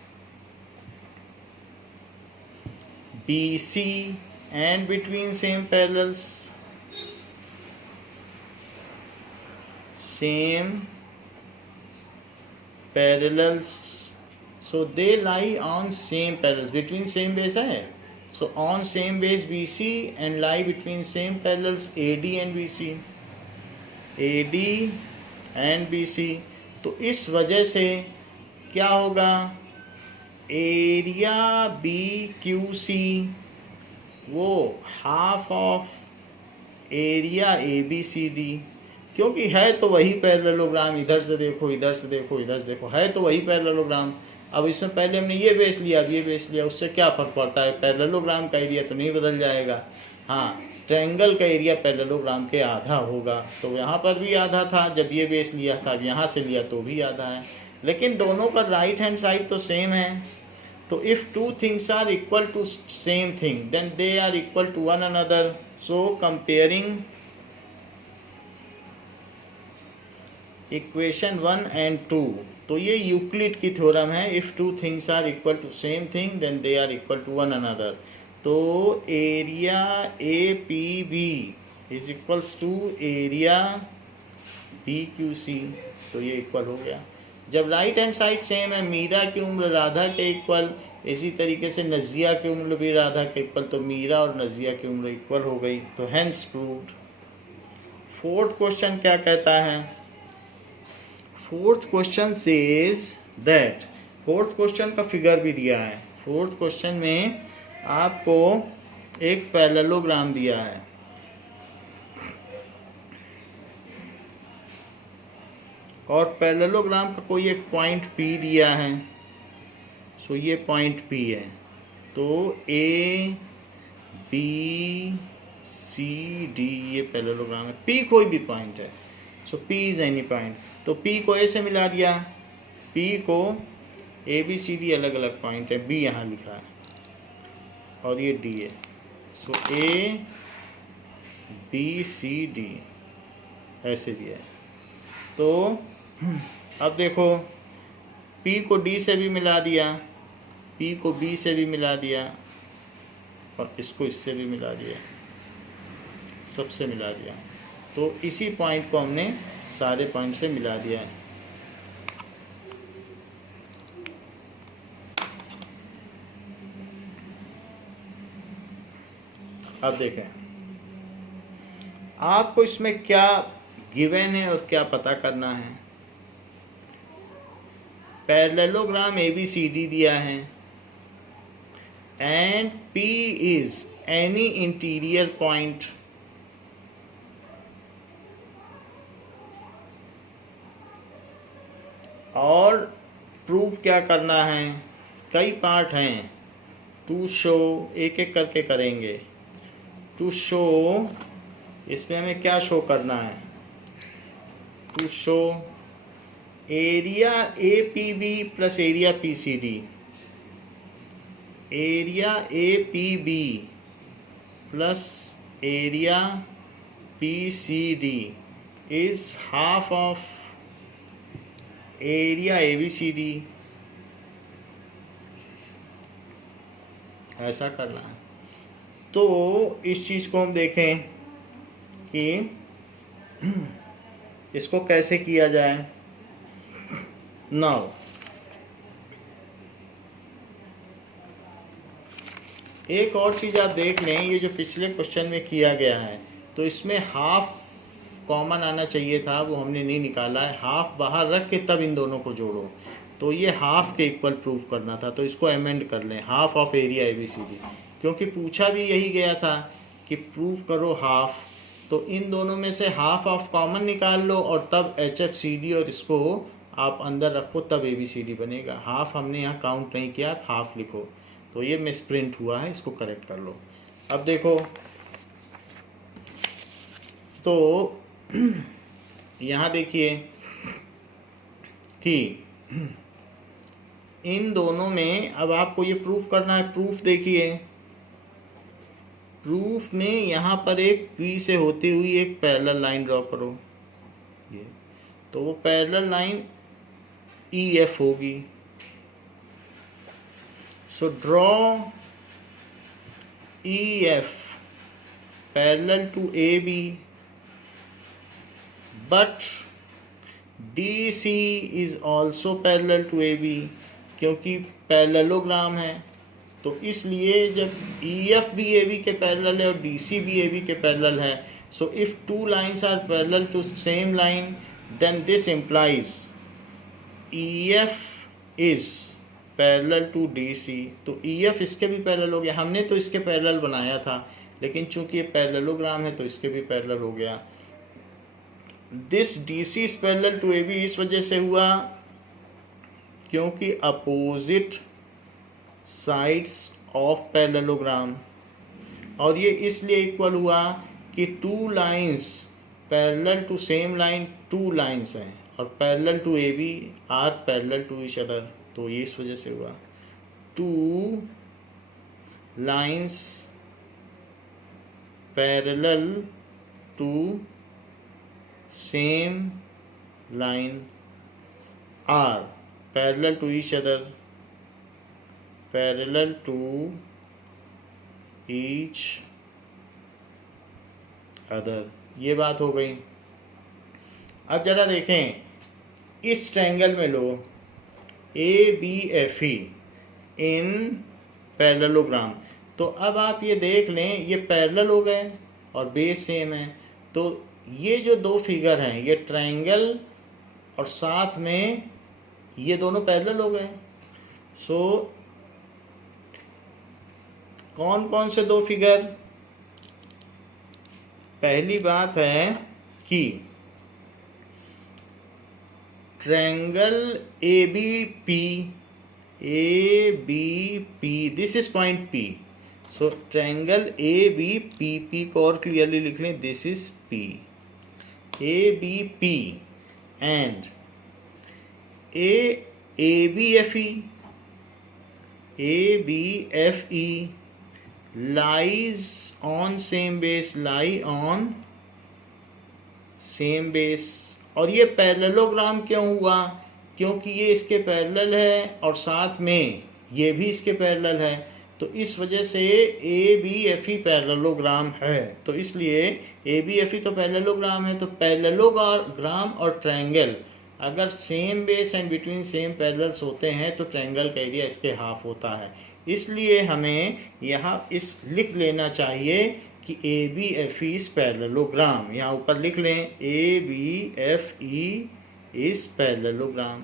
BC and between same parallels. So they lie on same parallels. Between same base है, so on same base BC and lie between same parallels AD and BC. AD and BC. तो इस वजह से क्या होगा, area BQC वो half of area ABCD, क्योंकि है तो वही पैरेललोग्राम, इधर से देखो इधर से देखो इधर से देखो, है तो वही पैरेललोग्राम। अब इसमें पहले हमने ये बेस लिया, अब ये बेस लिया, उससे क्या फ़र्क पड़ता है, पैरेललोग्राम का एरिया तो नहीं बदल जाएगा। हाँ, ट्रायंगल का एरिया पैरेललोग्राम के आधा होगा, तो यहाँ पर भी आधा था जब ये बेस लिया था, अब यहाँ से लिया तो भी आधा है, लेकिन दोनों का राइट हैंड साइड तो सेम है। तो if two things are equal to same thing then they are equal to one another. So comparing equation 1 and 2, तो ये यूक्लिड की थ्योरम है। If two things are equal to same thing then they are equal to one another. तो area APB is equals to area BQC, तो ये equal हो गया। जब राइट हैंड साइड सेम है, मीरा की उम्र राधा के इक्वल, इसी तरीके से नजिया की उम्र भी राधा के इक्वल, तो मीरा और नजिया की उम्र इक्वल हो गई, तो हेंस प्रूव्ड। फोर्थ क्वेश्चन क्या कहता है, fourth question says that, fourth question का फिगर भी दिया है। फोर्थ क्वेश्चन में आपको एक पैरेललोग्राम दिया है, और पैरेललोग्राम का कोई एक पॉइंट P दिया है। सो ये पॉइंट P है, तो A B C D ये पैरेललोग्राम है। P कोई भी पॉइंट है, सो P इज एनी पॉइंट। तो P को A से मिला दिया, P को ABCD अलग अलग पॉइंट है, B यहाँ लिखा है और ये D है। सो ABCD ऐसे दिया है। तो अब देखो, P को D से भी मिला दिया, P को B से भी मिला दिया, और इसको इससे भी मिला दिया, सबसे मिला दिया। तो इसी पॉइंट को हमने सारे पॉइंट से मिला दिया है। अब देखें आपको इसमें क्या गिवन है और क्या पता करना है। पैरेललोग्राम ABCD दिया है and P is any interior point, और प्रूफ क्या करना है, कई पार्ट हैं। टू शो, एक एक करके करेंगे। टू शो, इसमें हमें क्या शो करना है, to show area APB plus area PCD, area APB plus area PCD is half of area ABCD, ऐसा करना है। तो इस चीज़ को हम देखें कि इसको कैसे किया जाए। नाउ एक और चीज़ आप देख लें, ये जो पिछले क्वेश्चन में किया गया है, तो इसमें हाफ कॉमन आना चाहिए था, वो हमने नहीं निकाला है। हाफ बाहर रख के तब इन दोनों को जोड़ो, तो ये हाफ के इक्वल प्रूफ करना था, तो इसको अमेंड कर लें, हाफ ऑफ एरिया ABCD, क्योंकि पूछा भी यही गया था कि प्रूफ करो हाफ। तो इन दोनों में से हाफ ऑफ कॉमन निकाल लो और तब HFCD और इसको आप अंदर रखो, तब ABCD बनेगा। हाफ हमने यहाँ काउंट नहीं किया, आप हाफ लिखो, तो ये मिसप्रिंट हुआ है, इसको करेक्ट कर लो। अब देखो, तो यहाँ देखिए कि इन दोनों में अब आपको ये प्रूफ करना है। प्रूफ देखिए, प्रूफ में यहाँ पर एक P से होती हुई एक पैरेलल लाइन ड्रॉ करो, ये तो वो पैरेलल लाइन EF होगी। So draw EF parallel to AB, but DC is also parallel to AB, क्योंकि पैरेललोग्राम है। तो इसलिए जब EF भी AB के पैरेलल है और DC भी AB के पैरेलल है, so if two lines are parallel to same line, then this implies EF is parallel to DC। तो EF इसके भी पैरेलल हो गया। हमने तो इसके पैरेलल बनाया था, लेकिन चूंकि ये पैरेललोग्राम है तो इसके भी पैरेलल हो गया। This DC is parallel to AB इस वजह से हुआ क्योंकि अपोजिट साइड्स ऑफ पैरेललोग्राम, और ये इसलिए इक्वल हुआ कि two lines parallel to same line, two lines हैं और parallel to AB are parallel to each other, तो ये इस वजह से हुआ। Two lines parallel to same line are parallel to each other, parallel to each other। ये बात हो गई। अब जरा देखें, इस ट्रायंगल में लो ABFE इन पैरेललोग्राम, तो अब आप ये देख लें ये पैरेलल हो गए और बेस सेम है। तो ये जो दो फिगर हैं, ये ट्रायंगल और साथ में ये दोनों पैरेलल हो गए। सो कौन कौन से दो फिगर? पहली बात है कि triangle ABP, this is point P। So triangle ABPP को और क्लियरली लिख लें, this is P। ABP and ABFE lies on same base, lie on same base। और ये पैरेललोग्राम क्यों हुआ? क्योंकि ये इसके पैरेलल है और साथ में ये भी इसके पैरेलल है, तो इस वजह से ABFE पैरेललोग्राम है। तो इसलिए ABFE तो पैरेललोग्राम है, तो पैरेललोग्राम और ट्रायंगल अगर same base and between same parallels होते हैं तो ट्रायंगल का एरिया इसके हाफ होता है। इसलिए हमें यहाँ इस लिख लेना चाहिए कि ABFE इज पैरेललोग्राम। यहाँ ऊपर लिख लें ABFE इज पैरेललोग्राम।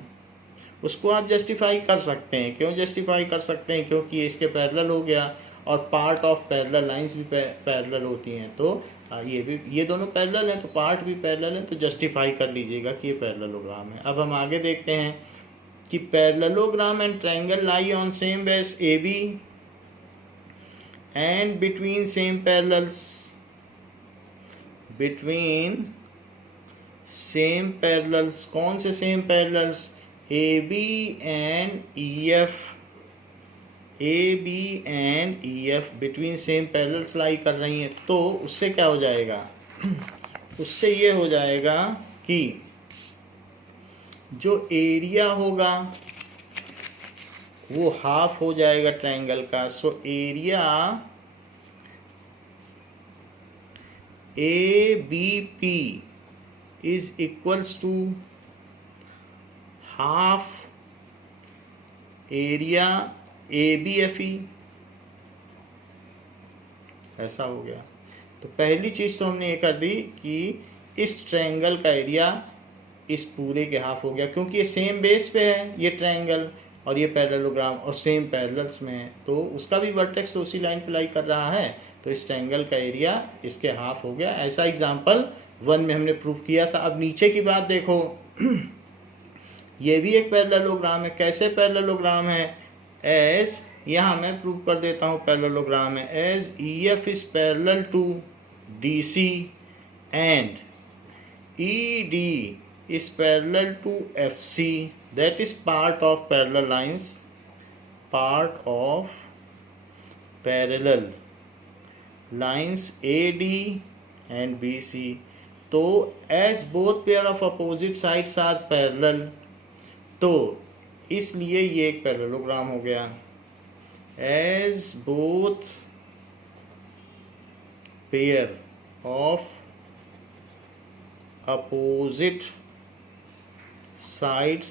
उसको आप जस्टिफाई कर सकते हैं। क्यों जस्टिफाई कर सकते हैं? क्योंकि ये इसके पैरेलल हो गया और पार्ट ऑफ पैरेलल लाइंस भी पैरेलल होती हैं, तो ये भी, ये दोनों पैरेलल हैं तो पार्ट भी पैरेलल है, तो जस्टिफाई कर लीजिएगा कि ये पैरेललोग्राम है। अब हम आगे देखते हैं कि parallelogram and triangle lie on same base AB and between same parallels, between same parallels. कौन से same parallels? AB and EF between same parallels lie कर रही हैं। तो उससे क्या हो जाएगा? उससे ये हो जाएगा कि जो एरिया होगा वो हाफ हो जाएगा ट्रायंगल का। So area ABP is equals to half area ABFE। ऐसा हो गया। तो पहली चीज़ तो हमने ये कर दी कि इस ट्रायंगल का एरिया इस पूरे के हाफ हो गया, क्योंकि ये सेम बेस पे है ये ट्रायंगल और ये पैरेललोग्राम और सेम पैरेलल्स में है, तो उसका भी वर्टेक्स तो उसी लाइन पे लाई कर रहा है, तो इस ट्रायंगल का एरिया इसके हाफ हो गया। ऐसा एग्जाम्पल 1 में हमने प्रूफ किया था। अब नीचे की बात देखो ये भी एक पैरेललोग्राम है। कैसे पैरेललोग्राम है? एज, यहाँ मैं प्रूव कर देता हूँ पैरेललोग्राम है, as EF is parallel to DC and ED is parallel to FC, that is part of parallel lines part of parallel lines AD and BC. तो as both pair of opposite sides are parallel, तो इसलिए ये एक parallelogram हो गया. As both pair of opposite sides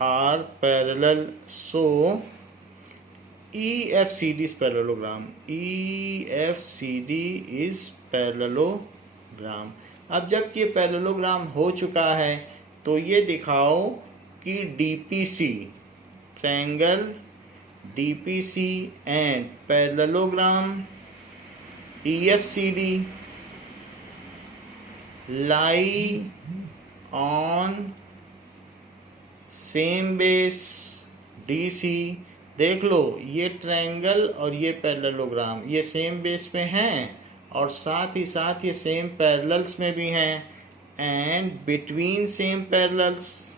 are parallel, so EFCD is parallelogram. EFCD is parallelogram. अब जब ये पैरेललोग्राम हो चुका है तो ये दिखाओ कि DPC triangle DPC and parallelogram EFCD lie on same base DC. देख लो, ये ट्रायंगल और ये पैरेललोग्राम ये सेम बेस पे हैं और साथ ही साथ ये सेम पैरेलल्स में भी हैं. एंड बिटवीन सेम पैरेलल्स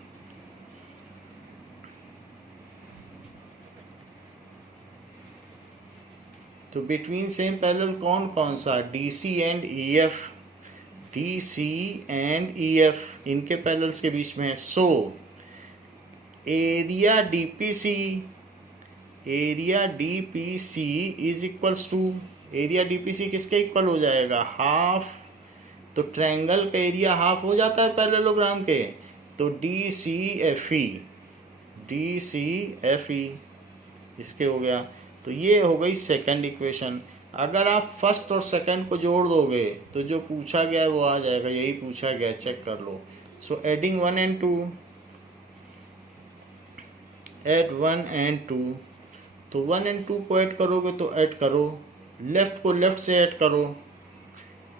तो बिटवीन सेम पैरेलल कौन कौन सा? DC and EF. DC and EF इनके पैरेलल्स के बीच में है. So area DPC is equals to, area DPC किसके इक्वल हो जाएगा? हाफ. तो ट्रायंगल का एरिया हाफ हो जाता है पैरेललोग्राम के, तो DCFE इसके हो गया. तो ये हो गई सेकंड इक्वेशन. अगर आप फर्स्ट और सेकंड को जोड़ दोगे तो जो पूछा गया है वो आ जाएगा. यही पूछा गया है, चेक कर लो. So adding 1 and 2, add 1 and 2. तो 1 and 2 को ऐड करोगे तो ऐड करो, लेफ्ट को लेफ्ट से ऐड करो.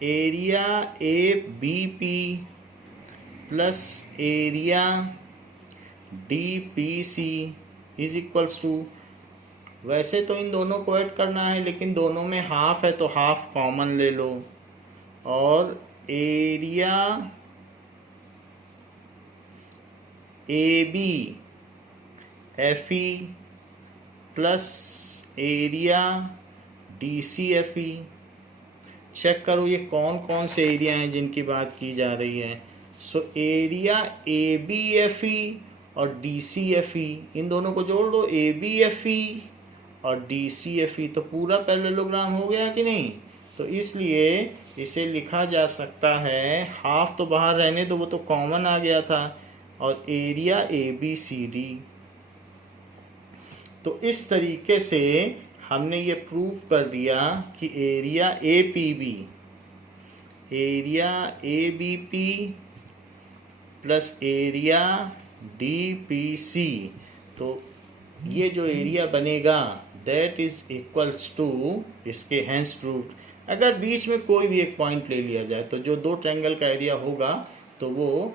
Area ABP plus area DPC is equals to, वैसे तो इन दोनों को ऐड करना है लेकिन दोनों में हाफ है तो हाफ कॉमन ले लो. और area ABFE plus area DCFE. Check करो ये कौन कौन से एरिया हैं जिनकी बात की जा रही है. सो एरिया ABFE और DCFE इन दोनों को जोड़ दो, ABFE और DCFE, तो पूरा पैरेललोग्राम हो गया कि नहीं. तो इसलिए इसे लिखा जा सकता है, हाफ तो बाहर रहने दो, वो तो कॉमन आ गया था, और एरिया ABCD. तो इस तरीके से हमने ये प्रूव कर दिया कि area ABP plus area DPC, तो ये जो एरिया बनेगा दैट इज इक्वल्स टू इसके हैंस प्रूव्ड. अगर बीच में कोई भी एक पॉइंट ले लिया जाए तो जो दो ट्रायंगल का एरिया होगा तो वो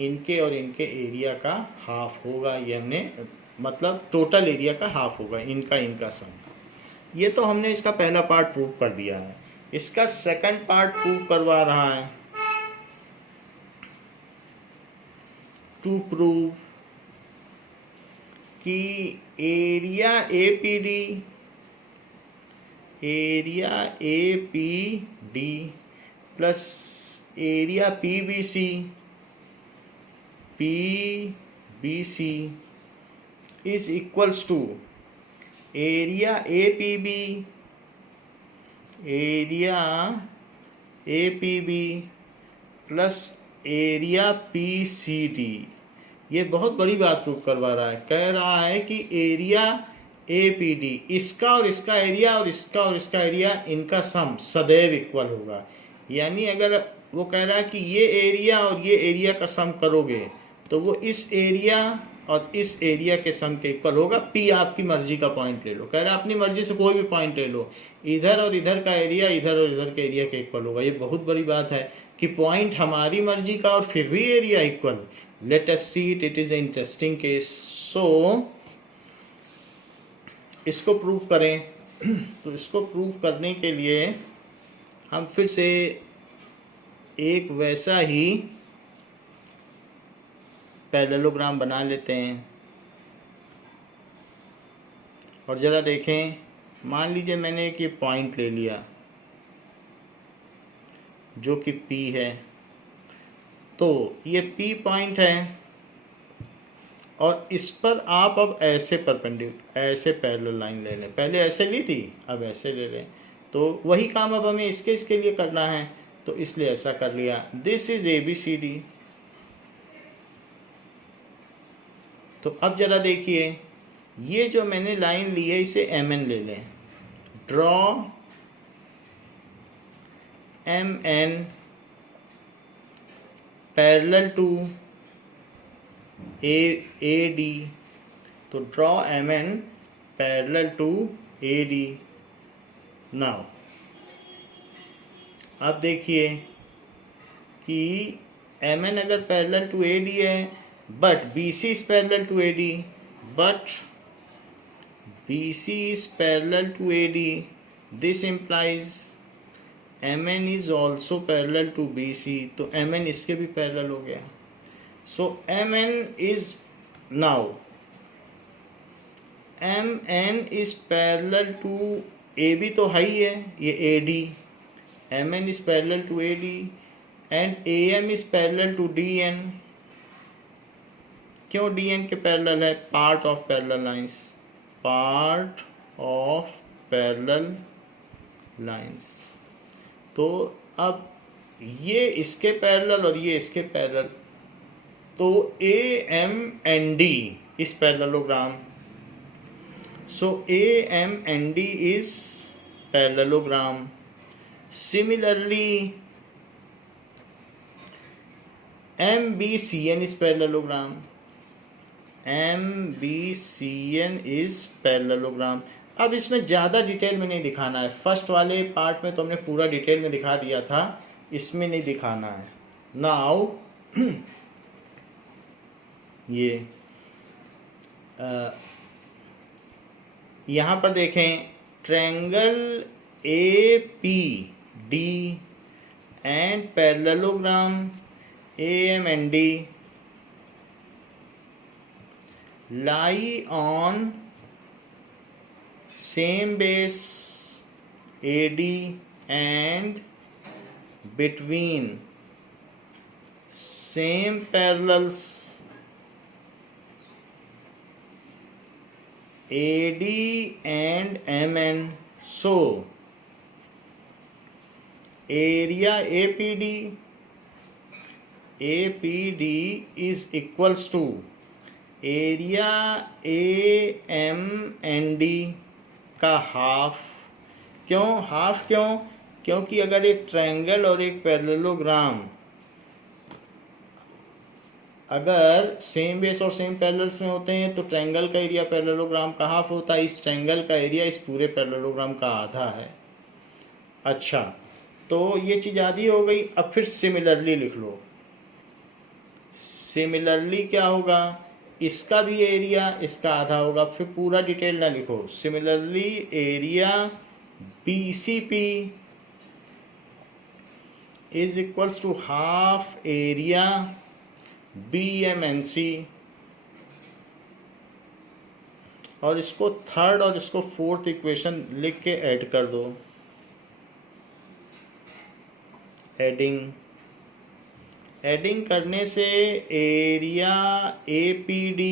इनके और इनके एरिया का हाफ होगा. ये हमने मतलब टोटल एरिया का हाफ होगा इनका सम. ये तो हमने इसका पहला पार्ट प्रूव कर दिया है. इसका सेकंड पार्ट प्रूव करवा रहा है. टू प्रूव कि area APD plus area PBC is equals to area APB plus area PCD. ये बहुत बड़ी बात प्रूव करवा रहा है. कह रहा है कि एरिया APD इसका और इसका एरिया और इसका एरिया इनका सम सदैव इक्वल होगा. यानी अगर वो कह रहा है कि ये एरिया और ये एरिया का सम करोगे तो वो इस एरिया और इस एरिया के सम के इक्वल होगा. P आपकी मर्जी का पॉइंट ले लो. कह रहा है अपनी मर्जी से कोई भी पॉइंट ले लो, इधर और इधर का एरिया इधर और इधर के एरिया के इक्वल होगा. ये बहुत बड़ी बात है कि पॉइंट हमारी मर्जी का और फिर भी area equal. Let us see it. It is a interesting case. So इसको प्रूव करें. तो इसको प्रूव करने के लिए हम फिर से एक वैसा ही पैरेललोग्राम बना लेते हैं. और ज़रा देखें, मान लीजिए मैंने एक ये पॉइंट ले लिया जो कि P है, तो ये P पॉइंट है और इस पर आप अब ऐसे ऐसे पैरेलल लाइन ले लें। पहले ऐसे ली थी, अब ऐसे ले लें। तो वही काम अब हमें इसके लिए करना है, तो इसलिए ऐसा कर लिया। This is ABCD। तो अब जरा देखिए, ये जो मैंने लाइन ली है इसे MN ले लें। Draw MN parallel to AD। तो draw MN parallel to AD। Now अब देखिए कि MN अगर पैरेलल टू AD है, but BC is parallel to AD, but BC is parallel to AD, this implies MN is also parallel to BC। तो MN इसके भी parallel हो गया। So MN is now MN is parallel to AB तो है ही है, ये AD। MN is parallel to AD and AM is parallel to DN। क्यों DN के पैरेलल है? Part of parallel lines, part of parallel lines. तो अब ये इसके पैरेलल और ये इसके पैरेलल, तो AM and D is parallelogram। So AM and D is parallelogram। Similarly MBCN is parallelogram। MBCN is parallelogram। अब इसमें ज़्यादा डिटेल में नहीं दिखाना है। फर्स्ट वाले पार्ट में तो हमने पूरा डिटेल में दिखा दिया था, इसमें नहीं दिखाना है। नाउ ये यहाँ पर देखें, triangle APD and parallelogram AM and D lie on same base AD and between same parallels AD and MN। So area APD is equals to area AMND का हाफ। क्यों हाफ? क्योंकि अगर एक ट्रायंगल और एक पैरेललोग्राम अगर same base और same parallels में होते हैं तो ट्रायंगल का एरिया पैरेललोग्राम का हाफ होता है। इस ट्रायंगल का एरिया इस पूरे पैरेललोग्राम का आधा है। अच्छा, तो ये चीज़ आधी हो गई। अब फिर सिमिलरली लिख लो। सिमिलरली क्या होगा? इसका भी एरिया इसका आधा होगा। फिर पूरा डिटेल ना लिखो। Similarly area BCP is equals to half area BMNC। और इसको थर्ड और इसको फोर्थ इक्वेशन लिख के ऐड कर दो। एडिंग करने से area APD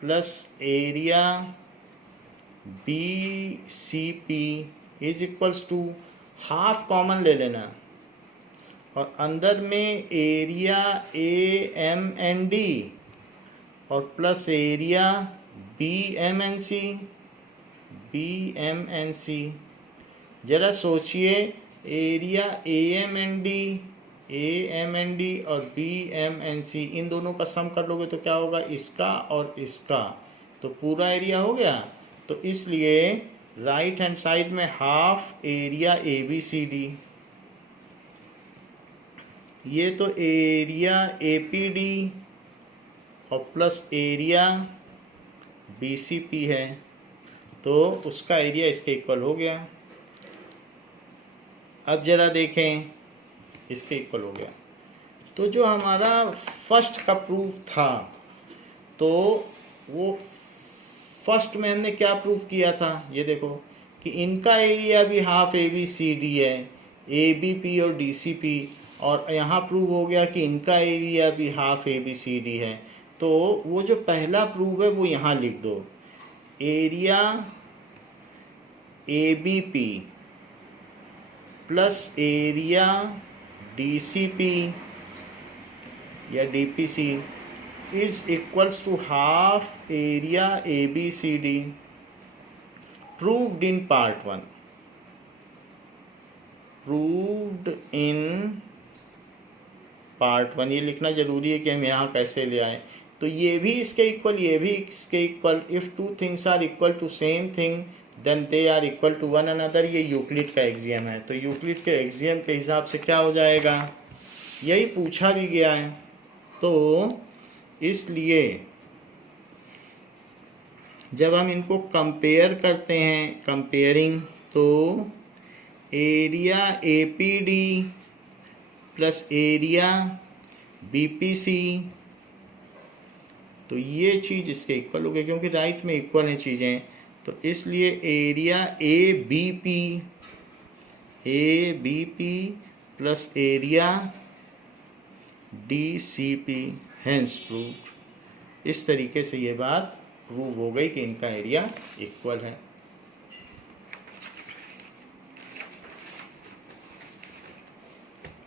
plus area BCP is equals to half common ले लेना और अंदर में एरिया AMND और प्लस एरिया BMNC। जरा सोचिए, एरिया AMND और BMNC इन दोनों का सम कर लोगे तो क्या होगा? इसका और इसका, तो पूरा एरिया हो गया। तो इसलिए राइट हैंड साइड में हाफ एरिया ABCD, ये तो एरिया APD और प्लस एरिया BCP है, तो उसका एरिया इसके इक्वल हो गया। अब जरा देखें, इसके इक्वल हो गया। तो जो हमारा फर्स्ट का प्रूफ था, तो वो फर्स्ट में हमने क्या प्रूफ किया था, ये देखो कि इनका एरिया भी half A B C D है, ए बी पी और डी सी पी, और यहाँ प्रूव हो गया कि इनका एरिया भी half A B C D है। तो वो जो पहला प्रूव है वो यहाँ लिख दो, area A B P plus area D C P या D P C is equals to half area ABCD, proved in part 1, proved in part 1। ये लिखना जरूरी है कि हम यहाँ कैसे ले आए। तो ये भी इसके इक्वल, ये भी इसके इक्वल। If two things are equal to same thing then they are equal to one another. ये यूक्लिड का एक्सियम है। तो यूक्लिड के एक्सियम के हिसाब से क्या हो जाएगा, यही पूछा भी गया है। तो इसलिए जब हम इनको कंपेयर करते हैं, कंपेयरिंग, तो area APD plus area BPC, तो ये चीज़ इसके इक्वल हो गई क्योंकि राइट में इक्वल हैं चीज़ें। तो इसलिए area ABP plus area DCP, hence proved. इस तरीके से ये बात प्रूव हो गई कि इनका एरिया इक्वल है।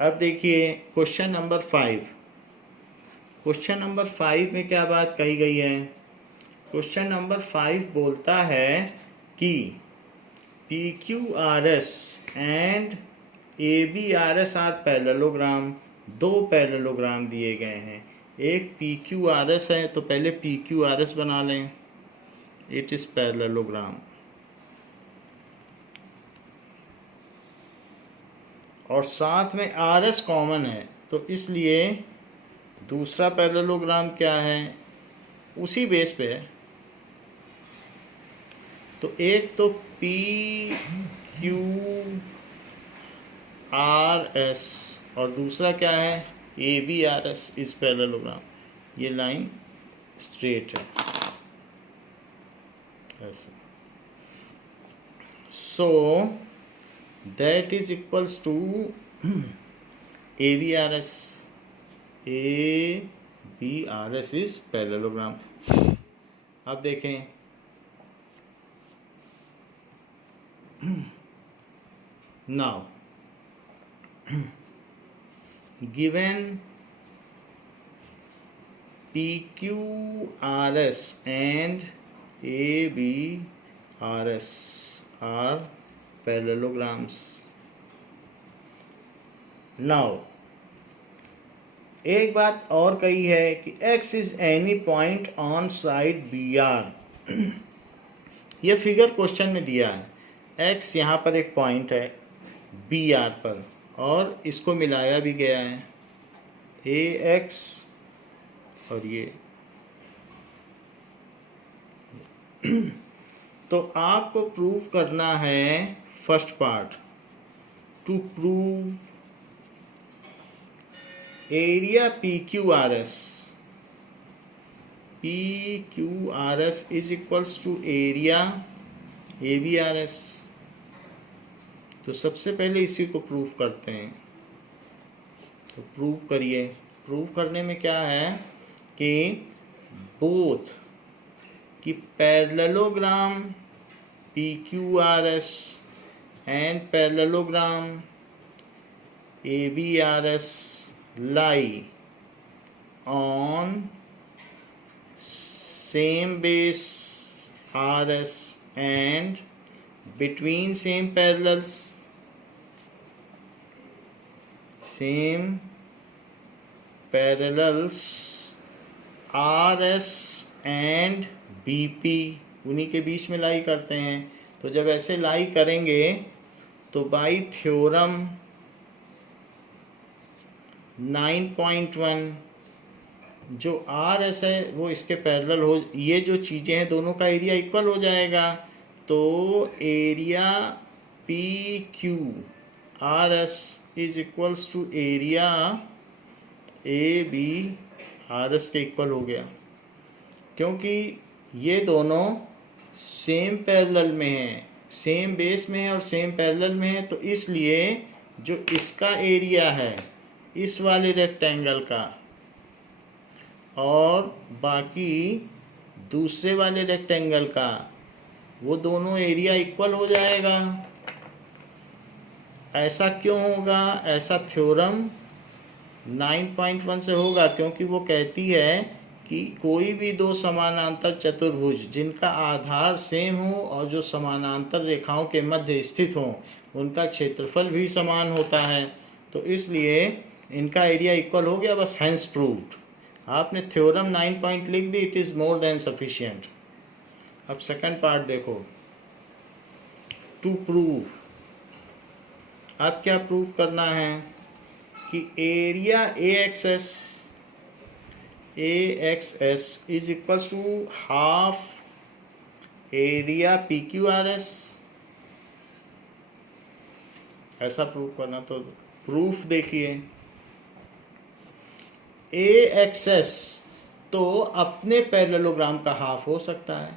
अब देखिए क्वेश्चन नंबर 5। क्वेश्चन नंबर 5 में क्या बात कही गई है। क्वेश्चन नंबर 5 बोलता है कि PQRS and ABRS are parallelogram. दो पैरेललोग्राम दिए गए हैं, एक PQRS है, तो पहले PQRS बना लें, इट इज पैरेललोग्राम, और साथ में RS कॉमन है, तो इसलिए दूसरा पैरेललोग्राम क्या है, उसी बेस पे है। तो एक तो PQRS और दूसरा क्या है, ABRS इज पैरेललोग्राम। ये लाइन स्ट्रेट है ऐसे। So that is equals to ABRS। ABRS is parallelogram. अब देखें, now given PQRS and ABRS are parallelograms. Now एक बात और कही है कि X is any point on side BR। ये फिगर क्वेश्चन में दिया है, X यहाँ पर एक पॉइंट है BR पर, और इसको मिलाया भी गया है AX और ये। तो आपको प्रूव करना है first part, to prove area PQRS is equals to area ABRS। तो सबसे पहले इसी को प्रूव करते हैं। तो प्रूव करिए। प्रूव करने में क्या है कि बोथ कि parallelogram PQRS and parallelogram ABRS lie on same base RS and between same parallels RS and BP, उन्हीं के बीच में लाई करते हैं। तो जब ऐसे लाई करेंगे तो बाई थ्योरम 9.1 जो RS है वो इसके पैरेलल हो, ये जो चीज़ें हैं दोनों का एरिया इक्वल हो जाएगा। तो area PQRS is equals to area ABRS के इक्वल हो गया, क्योंकि ये दोनों सेम पैरेलल में है, सेम बेस में है और सेम पैरेलल में है, तो इसलिए जो इसका एरिया है इस वाले रेक्टेंगल का और बाकी दूसरे वाले रेक्टेंगल का, वो दोनों एरिया इक्वल हो जाएगा। ऐसा क्यों होगा? ऐसा थ्योरम 9.1 से होगा, क्योंकि वो कहती है कि कोई भी दो समानांतर चतुर्भुज जिनका आधार सेम हो और जो समानांतर रेखाओं के मध्य स्थित हो, उनका क्षेत्रफल भी समान होता है। तो इसलिए इनका एरिया इक्वल हो गया, बस हेंस प्रूव्ड। आपने थ्योरम 9 पॉइंट लिख दी, it is more than sufficient. अब सेकंड पार्ट देखो, टू प्रूव। अब क्या प्रूव करना है कि area AXS is equals to half area PQRS। ऐसा प्रूव करना, तो प्रूफ देखिए। AXS तो अपने पैरेललोग्राम का हाफ हो सकता है,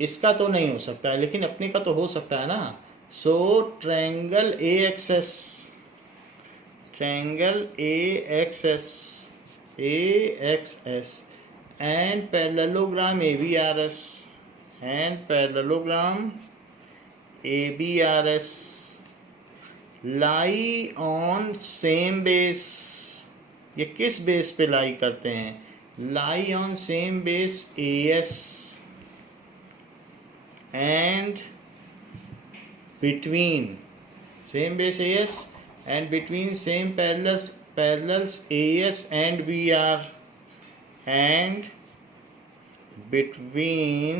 इसका तो नहीं हो सकता है, लेकिन अपने का तो हो सकता है ना। सो triangle AXS and parallelogram ABRS lie on same base। ये किस बेस पे लाई करते हैं? lie on same base AS and between same base AS and between same parallels AS and BR and between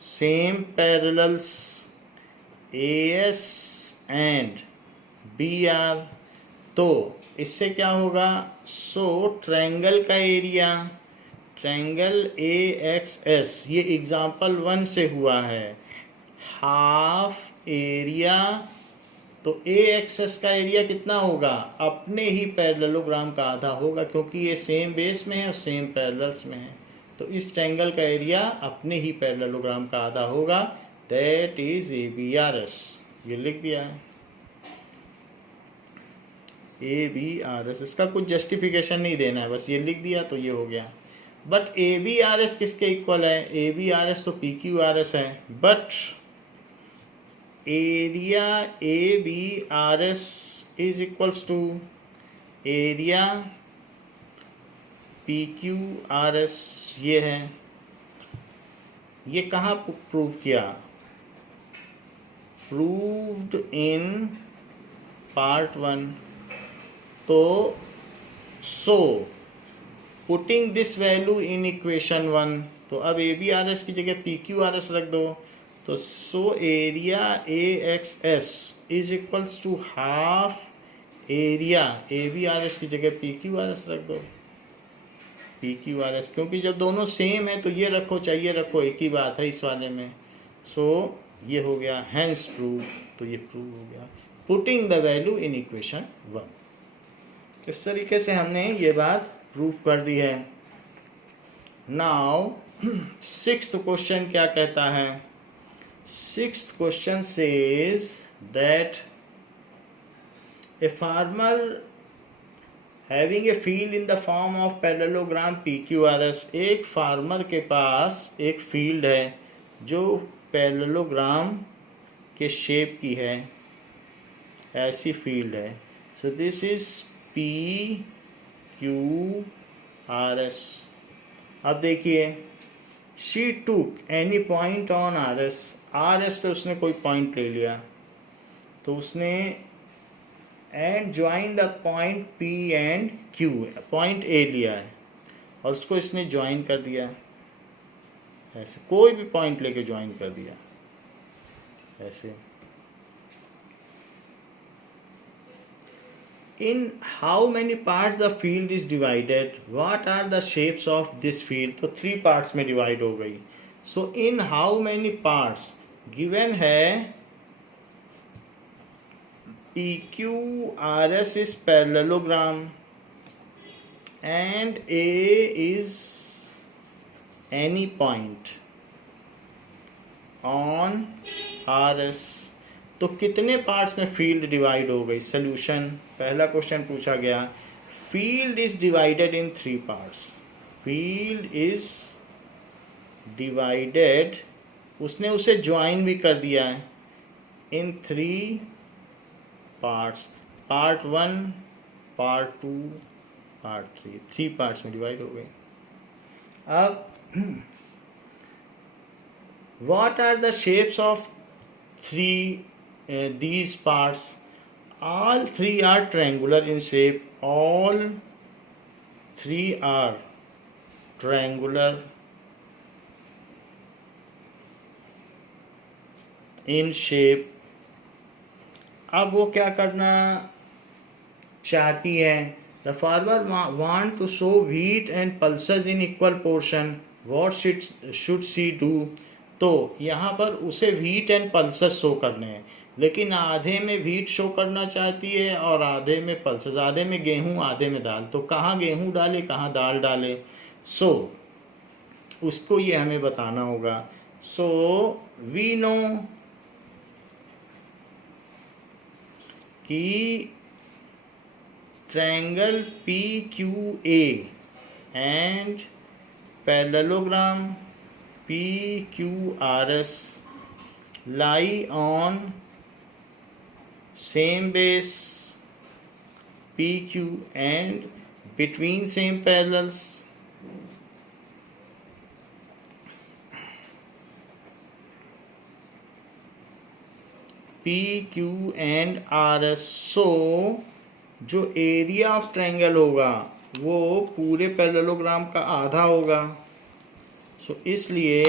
same parallels AS and BR। तो इससे क्या होगा? सो ट्रायंगल का एरिया, ट्रायंगल AXS, ये एग्जाम्पल 1 से हुआ है, हाफ एरिया। तो AXS का एरिया कितना होगा? अपने ही पैरेललोग्राम का आधा होगा, क्योंकि ये सेम बेस में है और सेम पैरेलल्स में है। तो इस ट्रायंगल का एरिया अपने ही पैरेललोग्राम का आधा होगा, दैट इज ABRS। ये लिख दिया है ABRS। इसका कुछ जस्टिफिकेशन नहीं देना है, बस ये लिख दिया तो ये हो गया। बट ABRS किसके इक्वल है? ABRS तो PQRS है, but area ABRS is equals to area PQRS। ये है, ये कहाँ प्रूव किया? Proved in part 1। तो so putting this value in equation 1, तो अब ABRS की जगह PQRS रख दो। तो so area AXS is equals to half area ABRS की जगह PQRS रख दो। PQRS, क्योंकि जब दोनों सेम है तो ये रखो चाहे ये रखो, एक ही बात है इस वाले में। सो ये हो गया हेंस प्रूव। तो ये प्रूव हो गया putting the value in equation 1। इस तरीके से हमने ये बात प्रूव कर दी है। नाउ 6th क्वेश्चन क्या कहता है? 6th question says that a farmer having a field in the form of parallelogram PQRS, एक फार्मर के पास एक फील्ड है जो पैरेललोग्राम के शेप की है, ऐसी फील्ड है। So this is PQRS। अब देखिए, she took any point on RS पे उसने कोई पॉइंट ले लिया, तो उसने and join the point P and Q, point A लिया है और उसको इसने ज्वाइन कर दिया। ऐसे कोई भी पॉइंट लेके ज्वाइन कर दिया ऐसे। In how many parts the field is divided? What are the shapes of this field? तो 3 parts में divide हो गई। So in how many parts? Given है PQRS is parallelogram and A is any point on RS। तो कितने parts में field divide हो गई? सोल्यूशन, पहला क्वेश्चन पूछा गया, field is divided in 3 parts. Field is divided, उसने उसे ज्वाइन भी कर दिया है, इन 3 parts, part 1, part 2, part 3, 3 parts में डिवाइड हो गई। अब what are the shapes of these parts? All 3 are triangular in shape. All 3 are triangular in shape. अब वो क्या करना चाहती है? The farmer want to sow wheat and pulses in equal portion. What should she do? तो यहाँ पर उसे व्हीट एंड पल्सेस शो करने हैं, लेकिन आधे में व्हीट शो करना चाहती है और आधे में पल्सेस, आधे में गेहूं आधे में दाल। तो कहाँ गेहूं डाले कहाँ दाल डाले? सो उसको ये हमें बताना होगा। सो वी नो कि triangle PQA and parallelogram PQRS lie on same base PQ and between same parallels. PQ and RS। so जो एरिया ऑफ ट्रायंगल होगा वो पूरे पैरेललोग्राम का आधा होगा। सो इसलिए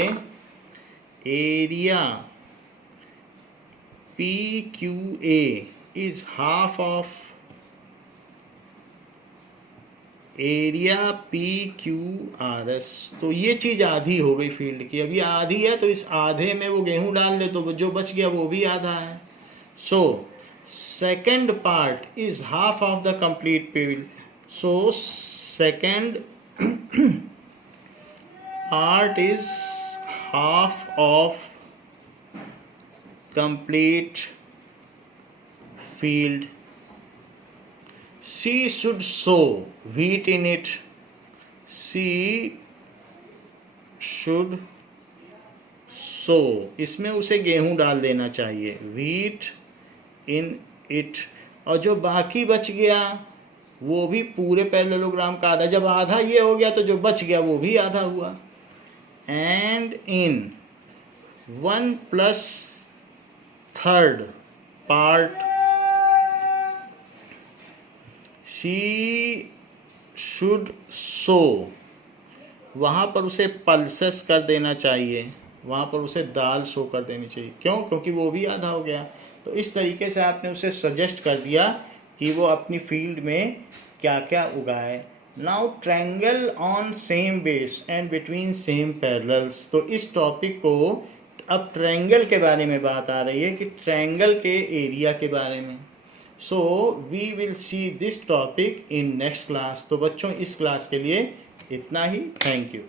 area PQA is half of area PQRS। तो ये चीज आधी हो गई फील्ड की, अभी आधी है तो इस आधे में वो गेहूं डाल दे तो जो बच गया वो भी आधा है। So second part is half of the complete field. So second part is half of complete field. She should sow wheat in it. She should sow, इसमें उसे गेहूं डाल देना चाहिए, wheat in it। और जो बाकी बच गया वो भी पूरे पैरेललोग्राम का आधा। जब आधा ये हो गया तो जो बच गया वो भी आधा हुआ। and in 1+3 part she should sow, वहाँ पर उसे पल्सेस कर देना चाहिए, वहाँ पर उसे दाल शो कर देनी चाहिए। क्यों? क्योंकि वो भी आधा हो गया। तो इस तरीके से आपने उसे सजेस्ट कर दिया कि वो अपनी फील्ड में क्या क्या उगाए। Now triangle on same base and between same parallels. तो इस टॉपिक को अब ट्रायंगल के बारे में बात आ रही है कि ट्रायंगल के एरिया के बारे में। So we will see this topic in next class. तो बच्चों इस क्लास के लिए इतना ही। Thank you.